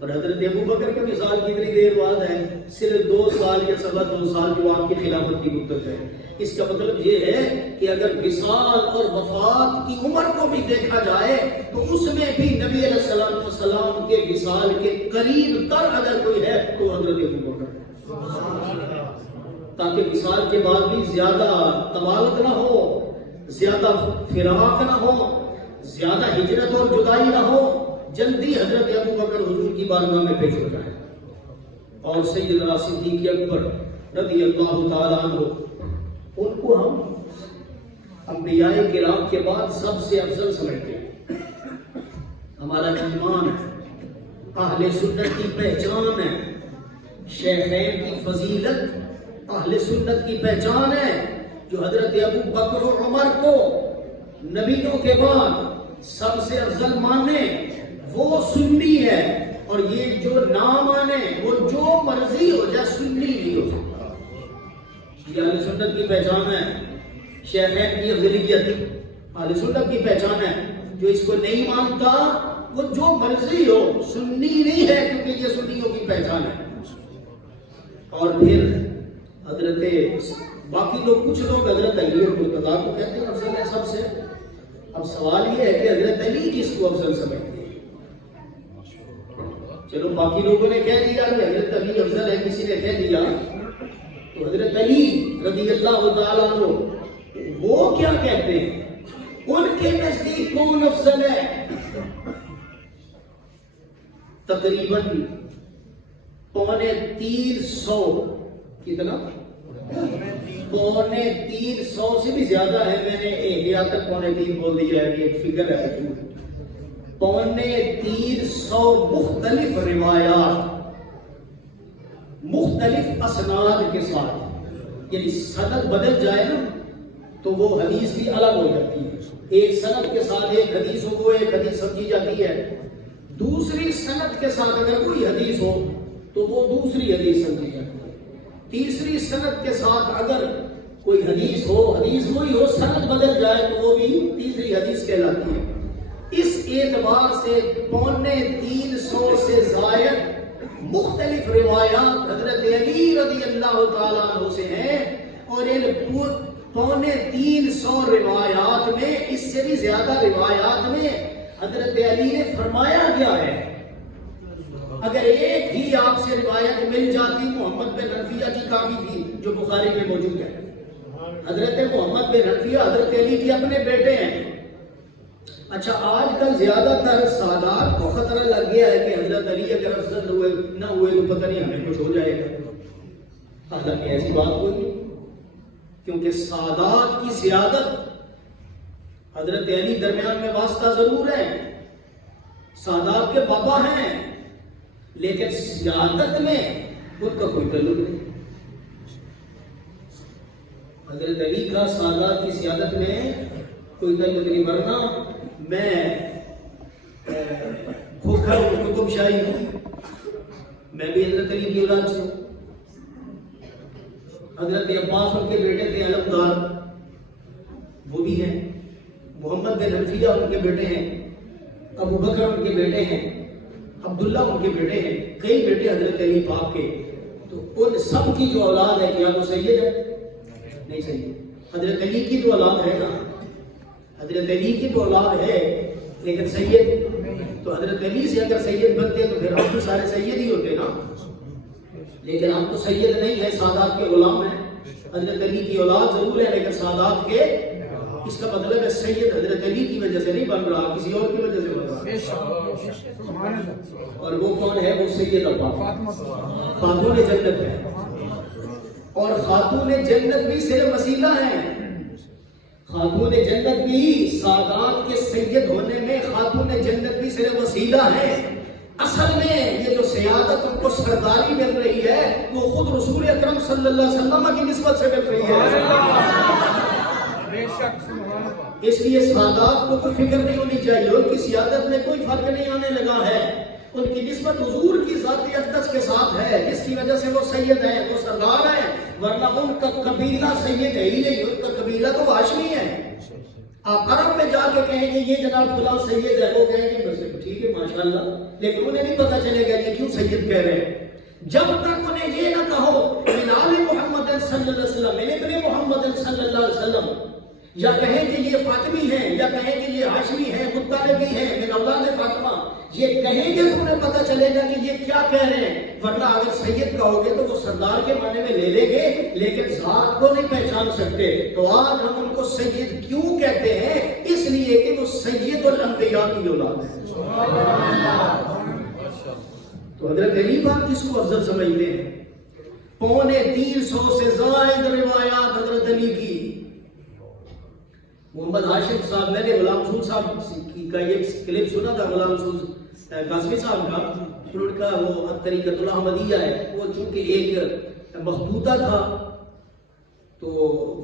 اور حضرت ابو بکر کا وصال کتنی دیر بعد ہے؟ صرف 2 سال یا سوا 2 سال جو آپ کی خلافت کی مدت ہے۔ اس کا مطلب یہ ہے کہ اگر وصال اور وفات کی عمر کو بھی دیکھا جائے تو اس میں بھی نبی علیہ السلام کے وصال کے قریب تر اگر کوئی ہے تو حضرت ابو بکر ہے، تاکہ وصال کے بعد بھی زیادہ طوالت نہ ہو، زیادہ فراق نہ ہو، زیادہ ہجرت اور جدائی نہ ہو، جلدی حضرت ابو بکر حضور کی بارگاہ میں پیش ہو جائے۔ اور سیدنا صدیق اکبر رضی اللہ تعالیٰ عنہ، ان کو ہم انبیاء کرام کے بعد سب سے افضل سمجھتے ہیں۔ ہمارا ایمان ہے، اہل سنت کی پہچان ہے، شیخین کی فضیلت اہل سنت کی پہچان ہے، جو حضرت ابو بکر و عمر کو نبیوں کے بعد سب سے افضل مانے وہ سنی ہے، اور یہ جو نہ مانے وہ جو مرضی ہو جائے سنی نہیں ہو سکتا۔ یہ اہل سنت کی پہچان ہے، شیخین کی افضلیت اہل سنت کی پہچان ہے۔ جو اس کو نہیں مانتا وہ جو مرضی ہو سنی نہیں ہے، کیونکہ یہ سنیوں کی پہچان ہے۔ اور پھر حضرت باقی لوگ، کچھ لوگ حضرت علی اور مرتضیٰ کو کہتے ہیں افضل ہے سب سے۔ اب سوال یہ ہے کہ حضرت علی کس کو افضل سمجھتے ہیں؟ چلو باقی لوگوں نے کہہ دیا کہ حضرت علی افضل ہے، کسی نے کہہ دیا، تو حضرت علی رضی اللہ تعالیٰ عنہ وہ کیا کہتے ہیں؟ ان کے نزدیک کون افضل ہے؟ تقریباً 350 کتنا؟ 350 سے بھی زیادہ ہے، میں نے احتیاطاً 3.25 بول دیا ہے، ایک فگر ہے 350 مختلف روایات مختلف اسناد کے ساتھ، یعنی سند بدل جائے نا تو وہ حدیث بھی الگ ہو جاتی ہے۔ ایک سند کے ساتھ ایک حدیث ہو وہ ایک حدیث سمجھی جاتی ہے، دوسری سند کے ساتھ اگر کوئی حدیث ہو تو وہ دوسری حدیث سمجھی جاتی ہے، تیسری سند کے ساتھ اگر کوئی حدیث ہو، حدیث وہی ہو، سند بدل جائے تو وہ بھی تیسری حدیث کہلاتی ہے۔ اس اعتبار سے 350 سے زائد مختلف روایات حضرت علی رضی اللہ تعالیٰ عنہ سے ہیں، اور ان 350 روایات میں، اس سے بھی زیادہ روایات میں حضرت علی نے فرمایا کیا ہے؟ اگر ایک ہی آپ سے روایت مل جاتی محمد بن حنفیہ کی کافی تھی، جو بخاری میں موجود ہے۔ حضرت محمد بن حنفیہ حضرت علی کے اپنے بیٹے ہیں۔ اچھا، آج کل زیادہ تر سادات کو خطرہ لگ گیا ہے کہ حضرت علی اگر افضل نہ ہوئے تو پتہ نہیں ہمیں کچھ ہو جائے گا۔ حالانکہ ایسی بات کوئی نہیں، کیونکہ سادات کی زیادت حضرت علی درمیان میں واسطہ ضرور ہے، سادات کے بابا ہیں، لیکن سیادت میں ان کا کوئی تعلق نہیں۔ حضرت علی کا سادات کی سیادت میں کوئی تعلق نہیں، ورنہ میں کھوکھر کتب شاہی ہوں، میں بھی حضرت علی کی اولاد سے ہوں۔ حضرت عباس ان کے بیٹے تھے علمدار، وہ بھی ہیں۔ محمد بن حنفیہ ان کے بیٹے ہیں، ابو بکر ان کے بیٹے ہیں، عبداللہ ان کے بیٹے ہیں، کئی بیٹے حضرت علی پاک کے۔ تو ان سب کی جو اولاد ہے، کیا وہ سید ہے؟ نہیں سید۔ حضرت علی کی تو اولاد ہے نا، حضرت علی کی تو اولاد ہے، لیکن سید تو حضرت علی سے اگر سید بنتے تو پھر ہم تو سارے سید ہی ہوتے نا، لیکن ہم تو سید نہیں ہے، سادات کے غلام ہیں۔ حضرت علی کی اولاد ضرور ہے، لیکن سادات کے، اس کا مطلب ہے سید حضرت علی کی وجہ سے نہیں بن رہا، کسی اور کی وجہ سے بن رہا۔ اور وہ کون ہے؟ وہ سیدہ خاتون جنت ہے، اور خاتون جنت بھی صرف وسیلہ ہے۔ خاتون جنت بھی سادات کے سید ہونے میں خاتون جنت بھی صرف وسیلہ ہے۔ اصل میں یہ جو سیادت ان کو سرداری مل رہی ہے وہ خود رسول اکرم صلی اللہ علیہ وسلم کی نسبت سے مل رہی ہے۔ اس لیے سادات کو کوئی فکر نہیں ہونی چاہیے، ان کی سیادت میں کوئی فرق نہیں آنے لگا ہے، ان کی نسبت حضور کی ذات اقدس کے ساتھ ہے، جس کی وجہ سے وہ سید ہیں، وہ سردار ہیں، ورنہ ان کا قبیلہ سید ہے ہی نہیں، ان کا قبیلہ تو ہاشمی ہے۔ آپ عرب میں جا کے کہیں گے یہ جناب فلاں سید ہے، وہ کہیں گے بس ٹھیک ہے ماشاءاللہ، لیکن انہیں نہیں پتہ چلے گا یہ کیوں سید کہہ رہے ہیں جب تک انہیں یہ نہ کہو من آل محمد صلی اللہ علیہ وسلم، من ابن محمد صلی اللہ علیہ وسلم، یا کہیں کہ یہ فاطمی ہیں، یا کہیں کہ یہ ہاشمی ہیں، مطلبی ہیں، من اولاد فاطمہ، یہ کہیں گے تو انہیں پتہ چلے گا کہ یہ کیا کہہ رہے ہیں. ورنہ اگر سید کہو گے تو وہ سردار کے معنی میں لے لیں گے لیکن ذات کو نہیں پہچان سکتے. تو آج ہم ان کو سید کیوں کہتے ہیں؟ اس لیے کہ وہ سید الانبیاء کی اولاد ہے. تو حضرت علی پاک کس کو افضل سمجھتے ہیں؟ 350 سے زائد روایات حضرت علی کی. محمد ہاشم صاحب، میں نے غلام رسول صاحب کا یہ کلپ سنا تھا، غلام رسول قاسمی صاحب کا، ان کا وہ طریقۃ الاحمدیہ ہے، وہ چونکہ ایک مخطوطہ تھا تو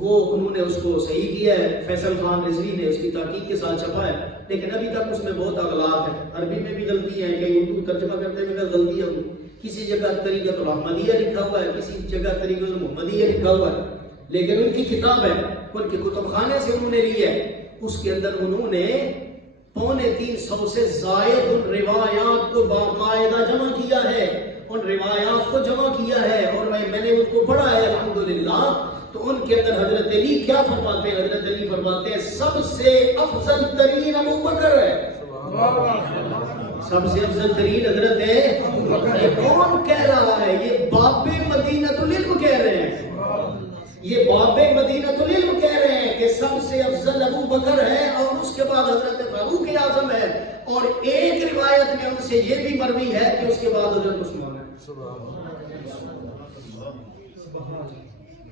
وہ انہوں نے اس کو صحیح کیا ہے، فیصل خان رضوی نے اس کی تحقیق کے ساتھ چھپا ہے، لیکن ابھی تک اس میں بہت اغلاط ہیں، عربی میں بھی غلطی ہے، کئی اردو ترجمہ کرتے ہوئے غلطی ہے، کسی جگہ طریقۃ الاحمدیہ لکھا ہوا ہے، کسی جگہ طریقۃ المحمدیہ لکھا ہوا ہے، لیکن ان کی کتاب ہے، ان کے کتب خانے سے انہوں نے لی ہے، اس کے اندر انہوں نے 350 سے زائد ان روایات کو باقاعدہ جمع کیا ہے، ان روایات کو جمع کیا ہے، اور میں نے ان کو پڑھا ہے الحمدللہ. تو ان کے اندر حضرت علی کیا فرماتے ہیں؟ حضرت علی فرماتے ہیں سب سے افضل ترین ابو بکر ہے. سب سے افضل ترین حضرت ہے ابو بکر. یہ کون کہہ رہا ہے؟ یہ باب مدینۃ العلم کہہ رہے ہیں، یہ باب مدینۃ العلم کہہ رہے ہیں کہ سب سے افضل ابو بکر ہے، اور اس کے بعد حضرت فاروق اعظم ہے، اور ایک روایت میں ان سے یہ بھی مروی ہے کہ اس کے بعد حضرت عثمان ہے.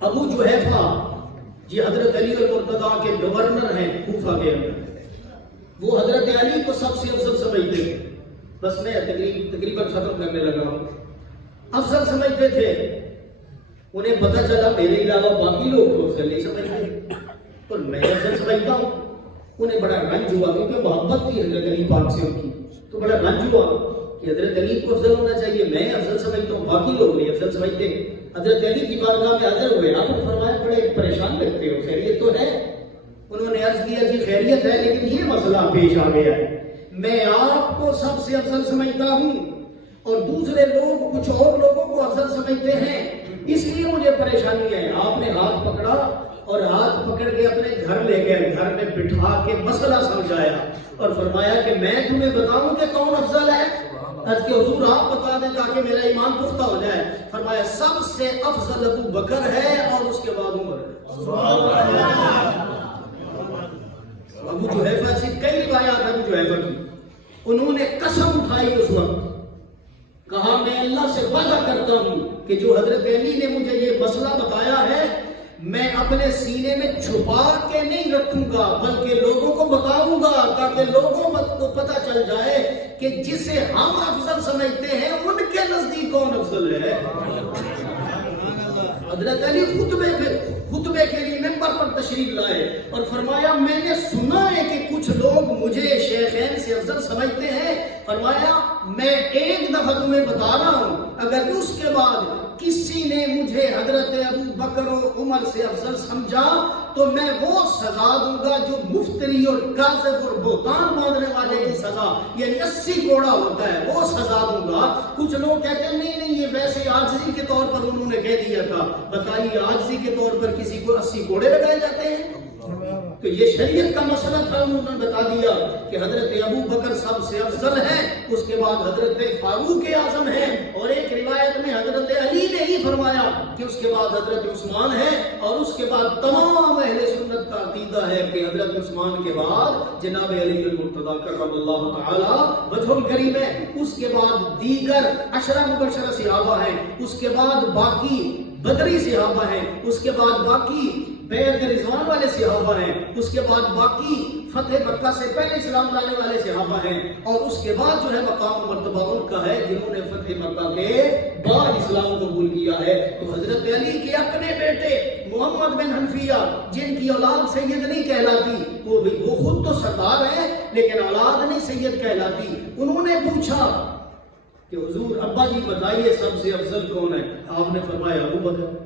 ابو جحیفہ یہ حضرت علی المرتضیٰ کے گورنر ہیں کوفہ کے اندر، وہ حضرت علی کو سب سے افضل سمجھتے تھے. بس میں تقریباً ختم کرنے لگا ہوں. افضل سمجھتے تھے، انہیں پتہ چلا میرے علاوہ باقی لوگ کو افضل نہیں سمجھتے اور میں افضل سمجھتا ہوں. انہیں بڑا رنج ہوا کیونکہ محبت تھی حضرت علی پاک سے ان کی، تو بڑا رنج ہوا کہ حضرت علی کو افضل ہونا چاہیے، میں افضل سمجھتا ہوں، باقی لوگ نہیں افضل سمجھتے. حضرت علی کی بارگاہ میں حاضر ہوئے، آپ نے فرمایا بڑے پریشان لگتے ہو، خیریت تو ہے؟ انہوں نے عرض کیا جی خیریت ہے، لیکن یہ مسئلہ پیش آ گیا ہے، میں آپ کو سب سے افضل سمجھتا ہوں اور دوسرے لوگ کچھ اور لوگوں کو افضل سمجھتے ہیں، اس لیے مجھے پریشانی ہے. آپ نے ہاتھ پکڑا اور ہاتھ پکڑ کے اپنے گھر لے گئے، گھر میں بٹھا کے مسئلہ سمجھایا اور فرمایا کہ میں تمہیں بتاؤں کہ کون افضل ہے؟ کہ حضور آپ بتا دیں تاکہ میرا ایمان پختہ ہو جائے. فرمایا سب سے افضل ابو بکر ہے اور اس کے بعد عمر ہے. ابو جحیفہ سے کئی روایات ہیں ابو جحیفہ کی، انہوں نے قسم اٹھائی اس وقت، کہا میں اللہ سے وعدہ کرتا ہوں کہ جو حضرت علی نے مجھے یہ مسئلہ بتایا ہے میں اپنے سینے میں چھپا کے نہیں رکھوں گا بلکہ لوگوں کو بتاؤں گا تاکہ لوگوں کو پتہ چل جائے کہ جسے ہم افضل سمجھتے ہیں ان کے نزدیک کون افضل ہے. حضرت علی خطبے کے لیے منبر پر تشریف لائے اور فرمایا میں نے سنا ہے کہ کچھ لوگ مجھے شیخین سے افضل سمجھتے ہیں. فرمایا میں ایک دفعہ تمہیں بتا رہا ہوں، اگر اس کے بعد کسی نے مجھے حضرت ابو بکر و عمر سے افضل سمجھا تو میں وہ سزا دوں گا جو مفتری اور کاذب اور بہتان باندھنے والے کی سزا، یعنی 80 کوڑا ہوتا ہے، وہ سزا دوں گا. کچھ لوگ کہتے ہیں نہیں یہ ویسے عاجزی کے طور پر انہوں نے کہہ دیا تھا. بتائیے عاجزی کے طور پر کسی کو 80 کوڑے لگائے جاتے ہیں؟ تو یہ شریعت کا مسئلہ تھا، انہوں نے بتا دیا کہ حضرت ابو بکر سب سے افضل ہے، اس کے بعد حضرت فاروق اعظم ہے، اور ایک روایت میں حضرت علی نے ہی فرمایا کہ اس کے بعد حضرت عثمان ہے، اور اس کے بعد تمام اہل سنت کا عقیدہ ہے کہ حضرت عثمان کے بعد جناب علی المرتضیٰ کرم اللہ تعالی وجہ الکریم ہے. اس کے بعد دیگر عشرہ مبشرہ صحابہ ہیں، اس کے بعد باقی بدری صحابہ ہیں، اس کے بعد باقی بیعت رضوان والے صحابہ ہیں، اس کے بعد باقی فتح مکہ سے پہلے اسلام لانے والے صحابہ ہیں، اور اس کے بعد جو ہے مقام مرتبہ ان کا ہے جنہوں نے فتح مکہ کے بعد اسلام قبول کیا ہے. تو حضرت علی کے اپنے بیٹے محمد بن حنفیہ جن کی اولاد سید نہیں کہلاتی، وہ خود تو سردار ہیں لیکن اولاد نہیں سید کہلاتی. انہوں نے پوچھا کہ حضور ابا جی بتائیے سب سے افضل کون ہے؟ آپ نے فرمایا ابو بکر.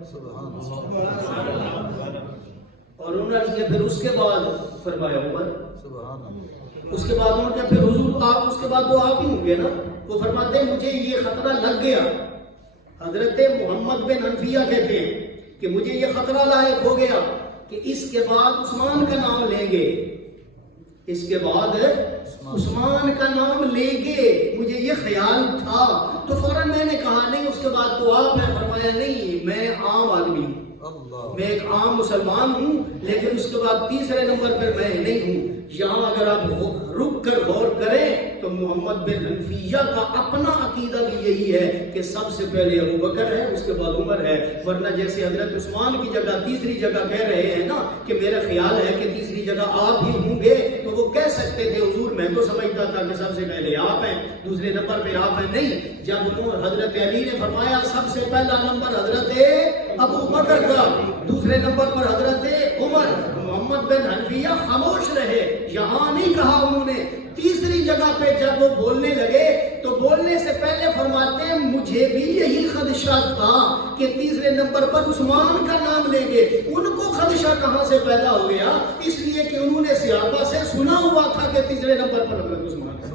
اور انہوں نے عرض کیا پھر اس کے بعد؟ فرمایا عمر۔ اس کے بعد انہوں نے کہا پھر حضور آپ اس کے بعد تو آپ ہی ہوں گے نا؟ وہ فرماتے ہیں مجھے یہ خطرہ لگ گیا، حضرت محمد بن حنفیہ کہتے ہیں کہ مجھے یہ خطرہ لاحق ہو گیا کہ اس کے بعد عثمان کا نام لیں گے، اس کے بعد عثمان کا نام لیں گے، مجھے یہ خیال تھا۔ تو فوراً میں نے کہا نہیں اس کے بعد تو آپ ہیں۔ فرمایا نہیں، میں عام آدمی ہوں، میں ایک عام مسلمان ہوں، لیکن اس کے بعد تیسرے نمبر پر میں نہیں ہوں۔ یہاں اگر آپ رک کر غور کریں تو محمد بن حنفیہ کا اپنا عقیدہ بھی یہی ہے کہ سب سے پہلے ابو بکر ہے، اس کے بعد عمر ہے، ورنہ جیسے حضرت عثمان کی جگہ تیسری جگہ کہہ رہے ہیں نا کہ میرا خیال ہے کہ تیسری جگہ آپ ہی ہوں گے، تو وہ کہہ سکتے تھے حضور میں تو سمجھتا تھا کہ سب سے پہلے آپ ہیں، دوسرے نمبر پہ آپ ہیں۔ نہیں، جب انہوں حضرت علی نے فرمایا سب سے پہلا نمبر حضرت ابو بکر کا، دوسرے نمبر پر حضرت عمر، محمد بن حنفیہ خاموش رہے، یہاں نہیں کہا انہوں نے۔ تیسری جگہ پہ جب وہ بولنے لگے تو بولنے سے پہلے فرماتے ہیں مجھے بھی یہی خدشہ تھا کہ تیسرے نمبر پر عثمان کا نام لیں گے۔ ان کو خدشہ کہاں سے پیدا ہو گیا؟ اس لیے کہ انہوں نے صحابہ سے سنا ہوا تھا کہ تیسرے نمبر پر حضرت عثمان ہے۔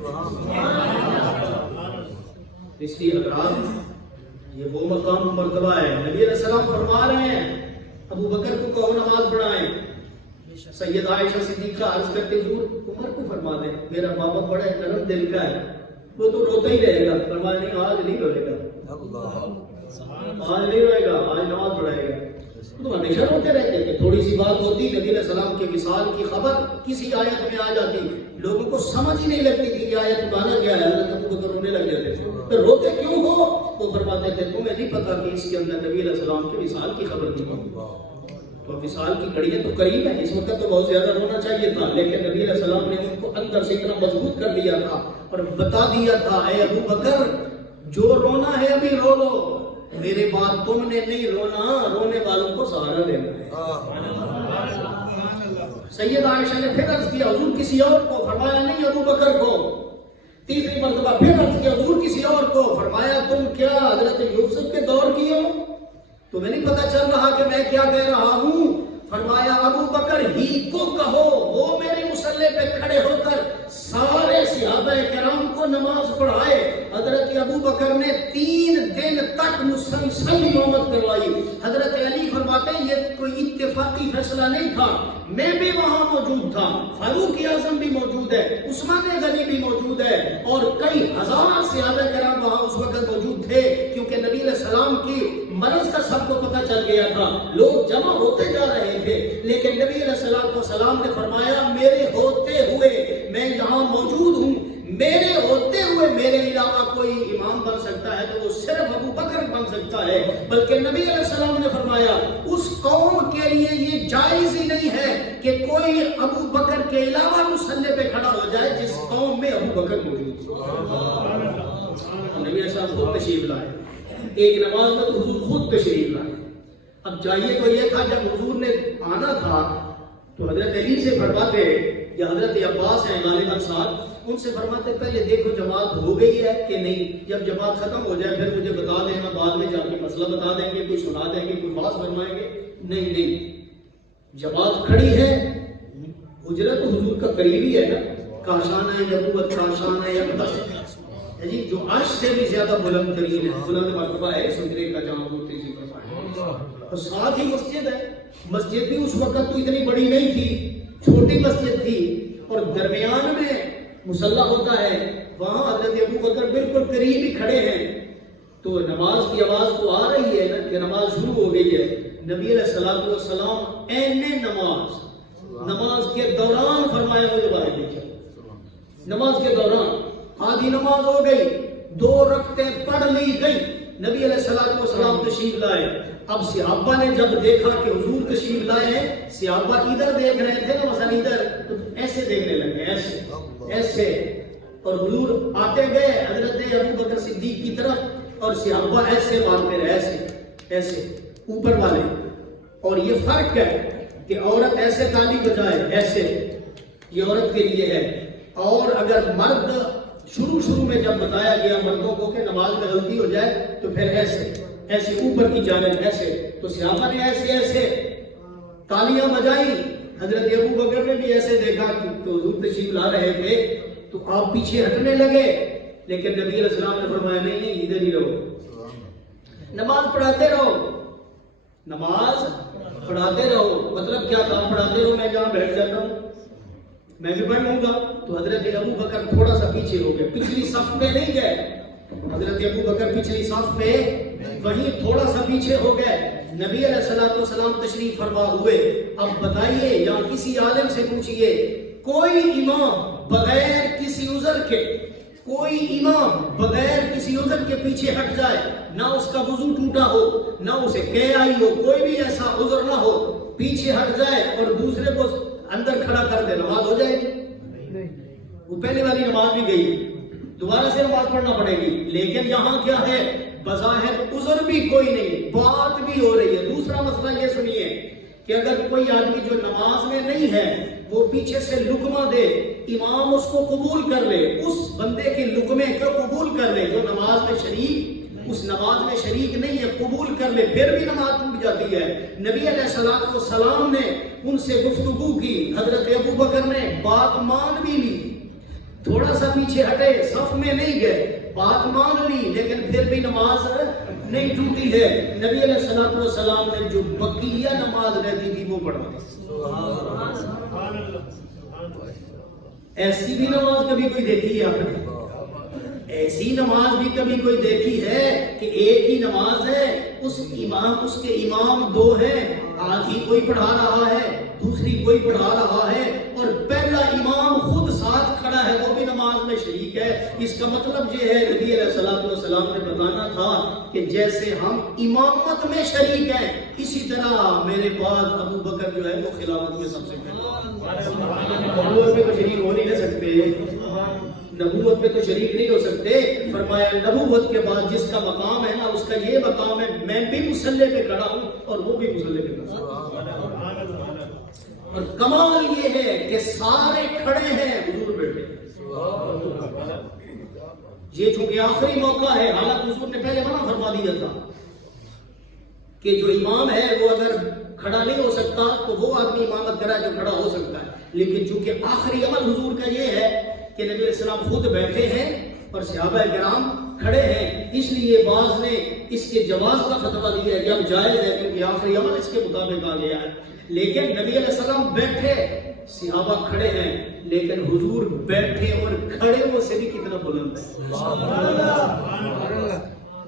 اس لیے حضرات یہ وہ مقام و مرتبہ ہے، نبی علیہ السلام فرما رہے ہیں ابو بکر کو کہو نماز پڑھائیں۔ سید عائشہ صدیقہ عرض کرتے حضور عمر کو فرما دیں، میرا بابا بڑا نرم دل کا ہے، وہ تو روتا ہی رہے گا۔ فرمایا نہیں، آج نہیں روئے گا، آج نہیں روئے گا، آج نماز پڑھائے گا۔ تو ہمیشہ روتے رہتے تھے، تھوڑی سی بات ہوتی نبی علیہ السلام کے وصال کی خبر کسی آیت میں آ جاتی، لوگوں کو سمجھ ہی نہیں لگتی تھی کہ آیت مانا کیا ہے، حضرت ابو بکر رونے لگ جاتے تھے۔ پھر روتے کیوں ہو؟ وہ فرماتے تھے تمہیں نہیں پتا کہ اس کے اندر نبی علیہ السلام کے وصال کی خبر تھی۔ تو وصال کی گھڑیاں تو قریب ہیں، اس وقت تو بہت زیادہ رونا چاہیے تھا، لیکن نبی علیہ السلام نے ان کو اندر سے اتنا مضبوط کر دیا تھا اور بتا دیا تھا اے ابو بکر جو رونا ہے ابھی رو لو، میرے بعد تم نے نہیں رونا، رونے والوں کو سہارا دینا ہے۔ سید عائشہ نے پھر عرض کیا حضور کسی اور کو؟ فرمایا نہیں، ابو بکر کو۔ تیسری مرتبہ پھر عرض کیا حضور کسی اور کو؟ فرمایا تم کیا حضرت یوسف کے دور کی ہو؟ تمہیں نہیں پتا چل رہا کہ میں کیا کہہ رہا ہوں؟ فرمایا ابو بکر ہی کو کہو، وہ میرے مصلی پہ کھڑے ہو کر سارے صحابہ کرام کو نماز پڑھائے۔ حضرت ابو بکر نے 3 دن تک مسلسل امامت کروائی۔ حضرت علی فرماتے ہیں یہ کوئی اتفاقی فیصلہ نہیں تھا، میں بھی وہاں موجود تھا، فاروق اعظم بھی موجود ہے، عثمان غنی بھی موجود ہے، اور کئی ہزار صحابہ کرام وہاں اس وقت موجود تھے، کیونکہ نبی علیہ السلام کی مرض کا سب کو پتہ چل گیا تھا، لوگ جمع ہوتے جا رہے تھے، لیکن نبی علیہ السلام نے فرمایا میرے ہوتے ہوئے میں یہاں موجود ہوں، میرے ہوتے ہوئے میرے علاوہ کوئی امام بن سکتا ہے تو وہ صرف ابو بکر بن سکتا ہے۔ بلکہ نبی علیہ السلام نے فرمایا اس قوم کے لیے یہ جائز ہی نہیں ہے کہ کوئی ابو بکر کے علاوہ مصلی پہ کھڑا ہو جائے جس قوم میں ابو بکر موجود ہے۔ نبی علیہ السلام خود تشریف لائے، ایک نماز میں تو حضور خود تشریف لائے۔ اب جائیے تو یہ تھا جب حضور نے آنا تھا تو حضرت علی سے فرماتے یا حضرت عباس ہیں غالباً ساتھ، ان سے فرماتے پہلے دیکھو جماعت ہو گئی ہے کہ نہیں، جب جماعت ختم ہو جائے پھر مجھے بتا دینا، بعد میں جا کے مسئلہ بتا دیں گے، کوئی سنا دیں گے، کوئی بات فرمائیں گے۔ نہیں، جماعت کھڑی ہے، اجرت حضور کا قریبی ہے نا، کاشانہ نبوت کاشانہ اقدس جی جو عرش سے بھی زیادہ بلند ترین ہے، بلند مرتبہ ہے سجرے کا جہاں وہ تیزی فرمائے، اور ساتھ ہی مسجد ہے۔ مسجد بھی اس وقت تو اتنی بڑی نہیں تھی، چھوٹی مسجد تھی، اور درمیان میں مصلی ہوتا ہے، وہاں حضرت ابو بکر بالکل قریب ہی کھڑے ہیں، تو نماز کی آواز تو آ رہی ہے نا کہ نماز شروع ہو گئی ہے۔ نبی علیہ السلام این نماز کے دوران فرمایا مجھے باہر دیکھا، نماز کے دوران آدھی نماز ہو گئی، 2 رکعتیں پڑھ لی گئی، نبی علیہ السلام تشریف لائے۔ اب صحابہ نے جب دیکھا کہ حضور تشریف لائے ہیں، صحابہ ادھر دیکھ رہے تھے نا، مثلا ادھر، تو ایسے دیکھنے لگے، ایسے، اور حضور آتے گئے حضرت ابو بکر صدیق کی طرف، اور صحابہ ایسے مارتے رہے، ایسے اوپر والے۔ اور یہ فرق ہے کہ عورت ایسے تالی بجائے، ایسے، یہ عورت کے لیے ہے، اور اگر مرد شروع میں جب بتایا گیا مردوں کو کہ نماز میں غلطی ہو جائے تو پھر ایسے اوپر کی جانب ایسے، تو صحابہ نے ایسے تالیاں بجائی. حضرت ابو بکر نے بھی ایسے دیکھا کہ حضور تشریف لا رہے تھے تو آپ پیچھے ہٹنے لگے, لیکن نبی علیہ السلام نے فرمایا نہیں نہیں ادھر ہی رہو, نماز پڑھاتے رہو, نماز پڑھاتے رہو. مطلب کیا تھا؟ پڑھاتے رہو, میں جہاں بیٹھ جاتا ہوں میں بھی پڑھ لوں گا. تو حضرت ابو بکر تھوڑا سا پیچھے ہو گئے, پچھلی صف میں نہیں گئے. حضرت ابو بکر پچھلی صف پہ وہیں تھوڑا سا پیچھے ہو گئے. نبی علیہ الصلوۃ والسلام تشریف فرما ہوئے. اب بتائیے یا کسی عالم سے پوچھئے, کوئی امام بغیر کسی عذر کے, کوئی امام بغیر کسی عذر کے پیچھے ہٹ جائے, نہ اس کا وضو ٹوٹا ہو, نہ اسے قے آئی ہو, کوئی بھی ایسا عذر نہ ہو, پیچھے ہٹ جائے اور دوسرے کو اندر کھڑا کر دے, نماز ہو جائے گی؟ وہ پہلے والی نماز بھی گئی, دوبارہ سے نماز پڑھنا پڑے گی. لیکن یہاں کیا ہے؟ بظاہر عذر بھی کوئی نہیں, بات بھی ہو رہی ہے. دوسرا مسئلہ یہ سنیے کہ اگر کوئی آدمی جو نماز میں نہیں ہے وہ پیچھے سے لقمہ دے, امام اس کو قبول کر لے, اس بندے کے لقمے کو قبول کر لے جو نماز میں شریک, اس نماز میں شریک نہیں ہے, قبول کر لے, پھر بھی نماز ٹوٹ جاتی ہے. نبی علیہ الصلوۃ والسلام نے ان سے گفتگو کی, حضرت ابو بکر نے بات مان بھی لی, تھوڑا سا پیچھے ہٹے, صف میں نہیں گئے, بات مان لی, لیکن پھر بھی نماز نہیں ٹوٹی ہے. نبی علیہ الصلوۃ والسلام نے جو بقیہ نماز رہتی تھی وہ پڑھا. ایسی بھی نماز کبھی کوئی دیکھی ہے آپ نے؟ ایسی نماز بھی کبھی کوئی دیکھی ہے کہ ایک ہی نماز ہے, اس کے امام دو ہیں, آدھی کوئی پڑھا رہا ہے, دوسری کوئی پڑھا رہا ہے, اور پہلا امام خود ساتھ کھڑا ہے, وہ بھی نماز میں شریک ہے. اس کا مطلب یہ ہے نبی علیہ الصلوۃ والسلام نے بتانا تھا کہ جیسے ہم امامت میں شریک ہیں, اسی طرح میرے بعد ابو بکر جو ہے وہ خلافت میں سب سے پہلے. نبوت میں تو شریک ہو نہیں سکتے, نبوت میں تو شریک نہیں ہو سکتے. فرمایا نبوت کے بعد جس کا مقام ہے نا, اس کا یہ مقام ہے, میں بھی مصلی پہ کھڑا ہوں اور وہ بھی مصلی پہ کھڑا ہوں. اور کمال یہ ہے کہ سارے کھڑے ہیں, حضور بیٹھے. یہ چونکہ آخری موقع ہے, حالانکہ حضور نے پہلے منع فرما دیا تھا کہ جو امام ہے وہ اگر کھڑا نہیں ہو سکتا تو وہ آدمی امامت کرائے جو کھڑا ہو سکتا ہے. لیکن چونکہ آخری عمل حضور کا یہ ہے کہ نبی علیہ السلام خود بیٹھے ہیں اور صحابہ کرام کھڑے ہیں, اس لیے بعض نے اس کے جواز کا فتویٰ دیا ہے کہ اب جائز ہے, کیونکہ آخری عمل اس کے مطابق آ گیا ہے. لیکن نبی علیہ السلام بیٹھے, صحابہ کھڑے ہیں, لیکن حضور بیٹھے اور کھڑے وہ سے بھی کتنا بلند ہے.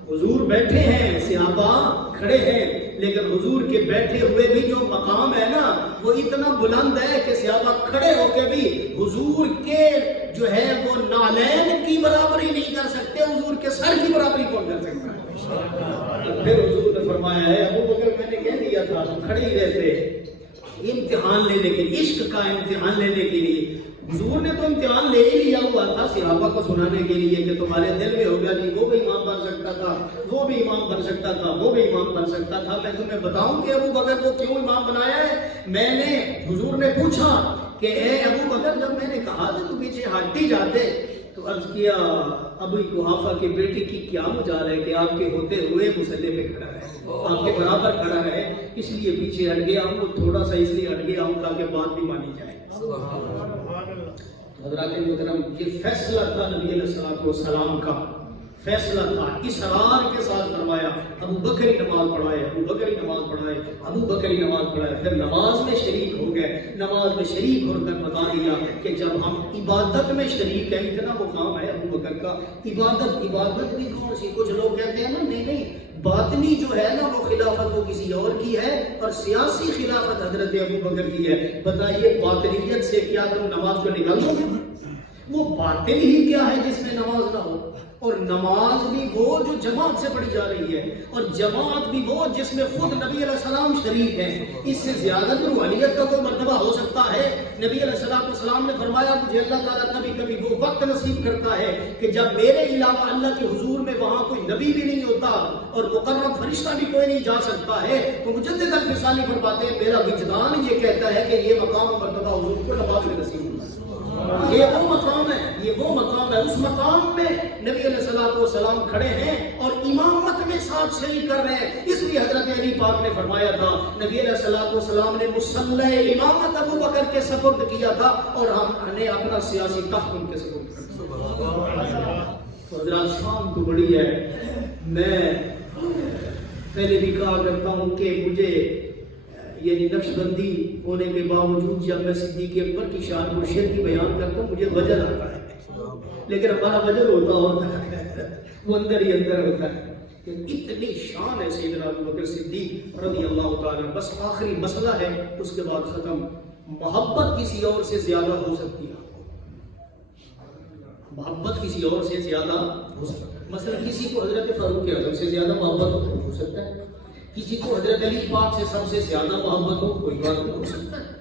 حضور بیٹھے ہیں, صحابہ کھڑے ہیں, لیکن حضور کے بیٹھے ہوئے بھی جو مقام ہے نا وہ اتنا بلند ہے کہ صحابہ کھڑے ہو کے بھی حضور کے جو ہے وہ نالین کی برابری نہیں کر سکتے, حضور کے سر کی برابری کون کر سکتا ہے. پھر حضور نے فرمایا ہے ابو بکر میں نے کہہ دیا تھا تم کھڑے ہی رہتے, امتحان لینے کے لیے, عشق کا امتحان لینے کے لیے. حضور نے تو امتحان لے ہی لیا ہوا تھا صحابہ کو سنانے کے لیے کہ تمہارے دل میں ہوگا نہیں, وہ بھی امام بن سکتا تھا, وہ بھی امام بن سکتا تھا, وہ بھی امام بن سکتا تھا. میں تمہیں بتاؤں کہ ابو بکر کو کیوں امام بنایا ہے. میں نے, حضور نے پوچھا کہ اے ابو بکر, جب میں نے کہا تھا تو پیچھے ہٹ ہی جاتے, تو عرض کیا ابو قحافہ کی بیٹی کی کیا مجال ہے کہ آپ کے ہوتے ہوئے مصلی پہ کھڑا رہے, آپ کے برابر کھڑا رہے, اس لیے پیچھے ہٹ گیا ہوں, تھوڑا سا اس لیے ہٹ گیا ہوں تاکہ بات بھی مانی جائے. حضرات محترم, یہ فیصلہ تھا نبی علیہ الصلوۃ والسلام کا, فیصلہ تھا, اصرار کے ساتھ فرمایا ابو بکر ہی نماز پڑھائے, ابو بکر ہی نماز پڑھائے, ابو بکر ہی نماز پڑھائے. پھر نماز میں شریک ہو گئے, نماز میں شریک ہو کر بتا دیا کہ جب ہم عبادت میں شریک ہیں, اتنا مقام ہے ابو بکر کا. عبادت بھی کون سی, کچھ لوگ کہتے ہیں نا نہیں, باطنی جو ہے نا وہ خلافت وہ کسی اور کی ہے اور سیاسی خلافت حضرت ابو بکر کی ہے. بتائیے باطنیت سے کیا تم نماز کو نکال دو گے؟ وہ باطن ہی کیا ہے جس میں نماز نہ ہو, اور نماز بھی وہ جو جماعت سے پڑھی جا رہی ہے, اور جماعت بھی وہ جس میں خود نبی علیہ السلام شریک ہیں. اس سے زیادہ روحانیت کا کوئی مرتبہ ہو سکتا ہے؟ نبی علیہ السلام نے فرمایا مجھے اللہ تعالیٰ کبھی کبھی وہ وقت نصیب کرتا ہے کہ جب میرے علاوہ اللہ کے حضور میں وہاں کوئی نبی بھی نہیں ہوتا اور مقرب فرشتہ بھی کوئی نہیں جا سکتا ہے, تو مجدد الفسانی فرماتے ہیں میرا وجدان یہ کہتا ہے کہ یہ مقام و مرتبہ حضور کو نماز میں نصیب ہوتا ہے. یہ وہ مقام ہے, یہ وہ مقام ہے. اس مقام میں نبی علیہ والسلام کھڑے ہیں اور امامت میں ساتھ شریک کر رہے ہیں. اس لیے حضرت علی پاک نے فرمایا تھا نبی علیہ السلام نے مصلی امامت ابو بکر کے سپرد کیا تھا اور ہم نے اپنا سیاسی تخت ان کے سپرد کیا. حضرات شان تو بڑی ہے. میں پہلے بھی کہا کرتا ہوں کہ مجھے یعنی نقش بندی ہونے کے باوجود جب میں صدیق اکبر کی شان مرشد کی بیان کرتا ہوں مجھے وجل آتا ہے. لیکن ہمارا وجل ہوتا ہے وہ اندر ہی اندر ہوتا ہے کہ اتنی شان ہے سیدنا ابو بکر صدیق رضی اللہ تعالیٰ. بس آخری مسئلہ ہے اس کے بعد ختم. محبت کسی اور سے زیادہ ہو سکتی ہے. محبت کسی اور سے زیادہ ہو سکتا ہے. مثلا کسی کو حضرت فاروق اعظم سے زیادہ محبت ہو سکتا ہے, کسی کو حضرت علی پاک سے سب سے زیادہ محبت ہو, کوئی بات نہیں ہو سکتا ہے.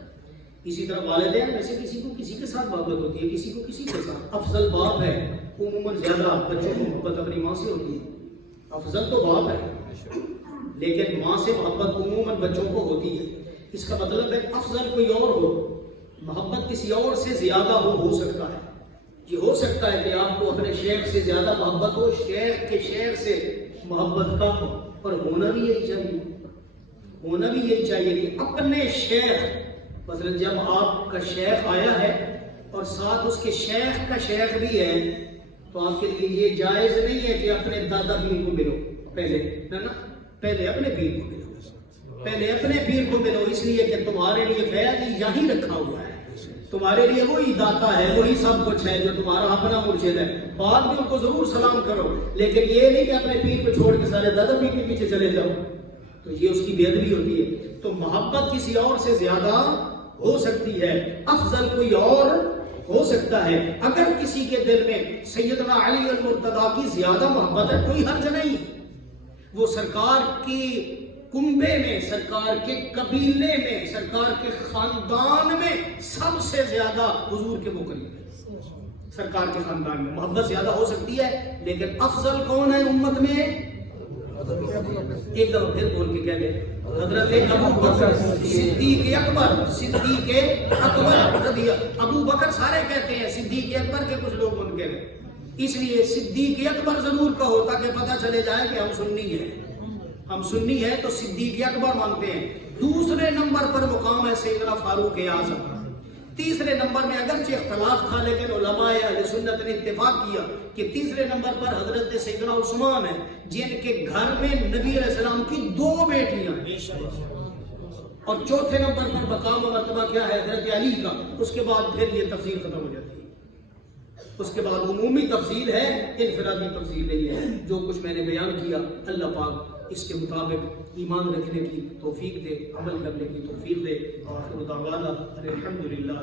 اسی طرح والدین میں سے کسی کو کسی کے ساتھ محبت ہوتی ہے, کسی کو کسی کے ساتھ. افضل باپ ہے, عموماً زیادہ بچوں کو محبت اپنی ماں سے ہوتی ہے. افضل تو باپ ہے لیکن ماں سے محبت عموماً بچوں کو ہوتی ہے. اس کا مطلب ہے افضل کوئی اور ہو, محبت کسی اور سے زیادہ ہو سکتا ہے. یہ ہو سکتا ہے کہ آپ کو اپنے شیخ سے زیادہ محبت ہو, شیخ کے شیخ سے محبت کم ہو, اور ہونا بھی یہی چاہیے. ہونا بھی یہی چاہیے کہ اپنے شیخ, مثلا جب آپ کا شیخ آیا ہے اور ساتھ اس کے شیخ کا شیخ بھی ہے تو آپ کے لیے یہ جائز نہیں ہے کہ اپنے دادا پیر کو ملو پہلے, نا پہلے اپنے پیر کو ملو, پہلے اپنے پیر کو ملو. اس لیے کہ تمہارے لیے فیض یہی رکھا ہوا ہے, تمہارے لیے وہی داتا ہے, وہی سب کچھ ہے جو تمہارا اپنا مرشد ہے. بعد میں ان کو ضرور سلام کرو, لیکن یہ نہیں کہ اپنے پیر کو چھوڑ کے سارے دادا پیر کے پیچھے چلے جاؤ, تو یہ اس کی بے ادبی ہوتی ہے. تو محبت کسی اور سے زیادہ ہو سکتی ہے, افضل کوئی اور ہو سکتا ہے. اگر کسی کے دل میں سیدنا علی المرتضیٰ کی زیادہ محبت ہے کوئی حرج نہیں, وہ سرکار کی کنبے میں, سرکار کے قبیلے میں, سرکار کے خاندان میں سب سے زیادہ حضور کے قریب ہے. سرکار کے خاندان میں محبت زیادہ ہو سکتی ہے, لیکن افضل کون ہے امت میں؟ ایک دفعہ پھر بول کے کہہ دیں, حضرت ابو بکر صدیق اکبر. صدیق اکبر ابو بکر سارے کہتے ہیں, صدیق اکبر کے کچھ لوگ ان کے ہیں. اس لیے صدیق اکبر ضرور کہو تاکہ پتہ چلے جائے کہ ہم سنی ہیں. ہم سنی ہے تو صدیق اکبر مانتے ہیں. دوسرے نمبر پر مقام ہے سیدنا فاروق اعظم. تیسرے نمبر میں اگرچہ اختلاف تھا لیکن علماء اہل سنت نے اتفاق کیا کہ تیسرے نمبر پر حضرت سیدنا عثمان ہیں, جن کے گھر میں نبی علیہ السلام کی 2 بیٹیاں ہیں. اور چوتھے نمبر پر مقام و مرتبہ کیا ہے؟ حضرت علی کا. اس کے بعد پھر یہ تفصیل ختم ہو جاتی ہے. اس کے بعد عمومی تفصیل ہے, انفرادی تفصیل نہیں ہے. جو کچھ میں نے بیان کیا اللہ پاک اس کے مطابق ایمان رکھنے کی توفیق دے, عمل کرنے کی توفیق دے. اور خدا الحمدللہ.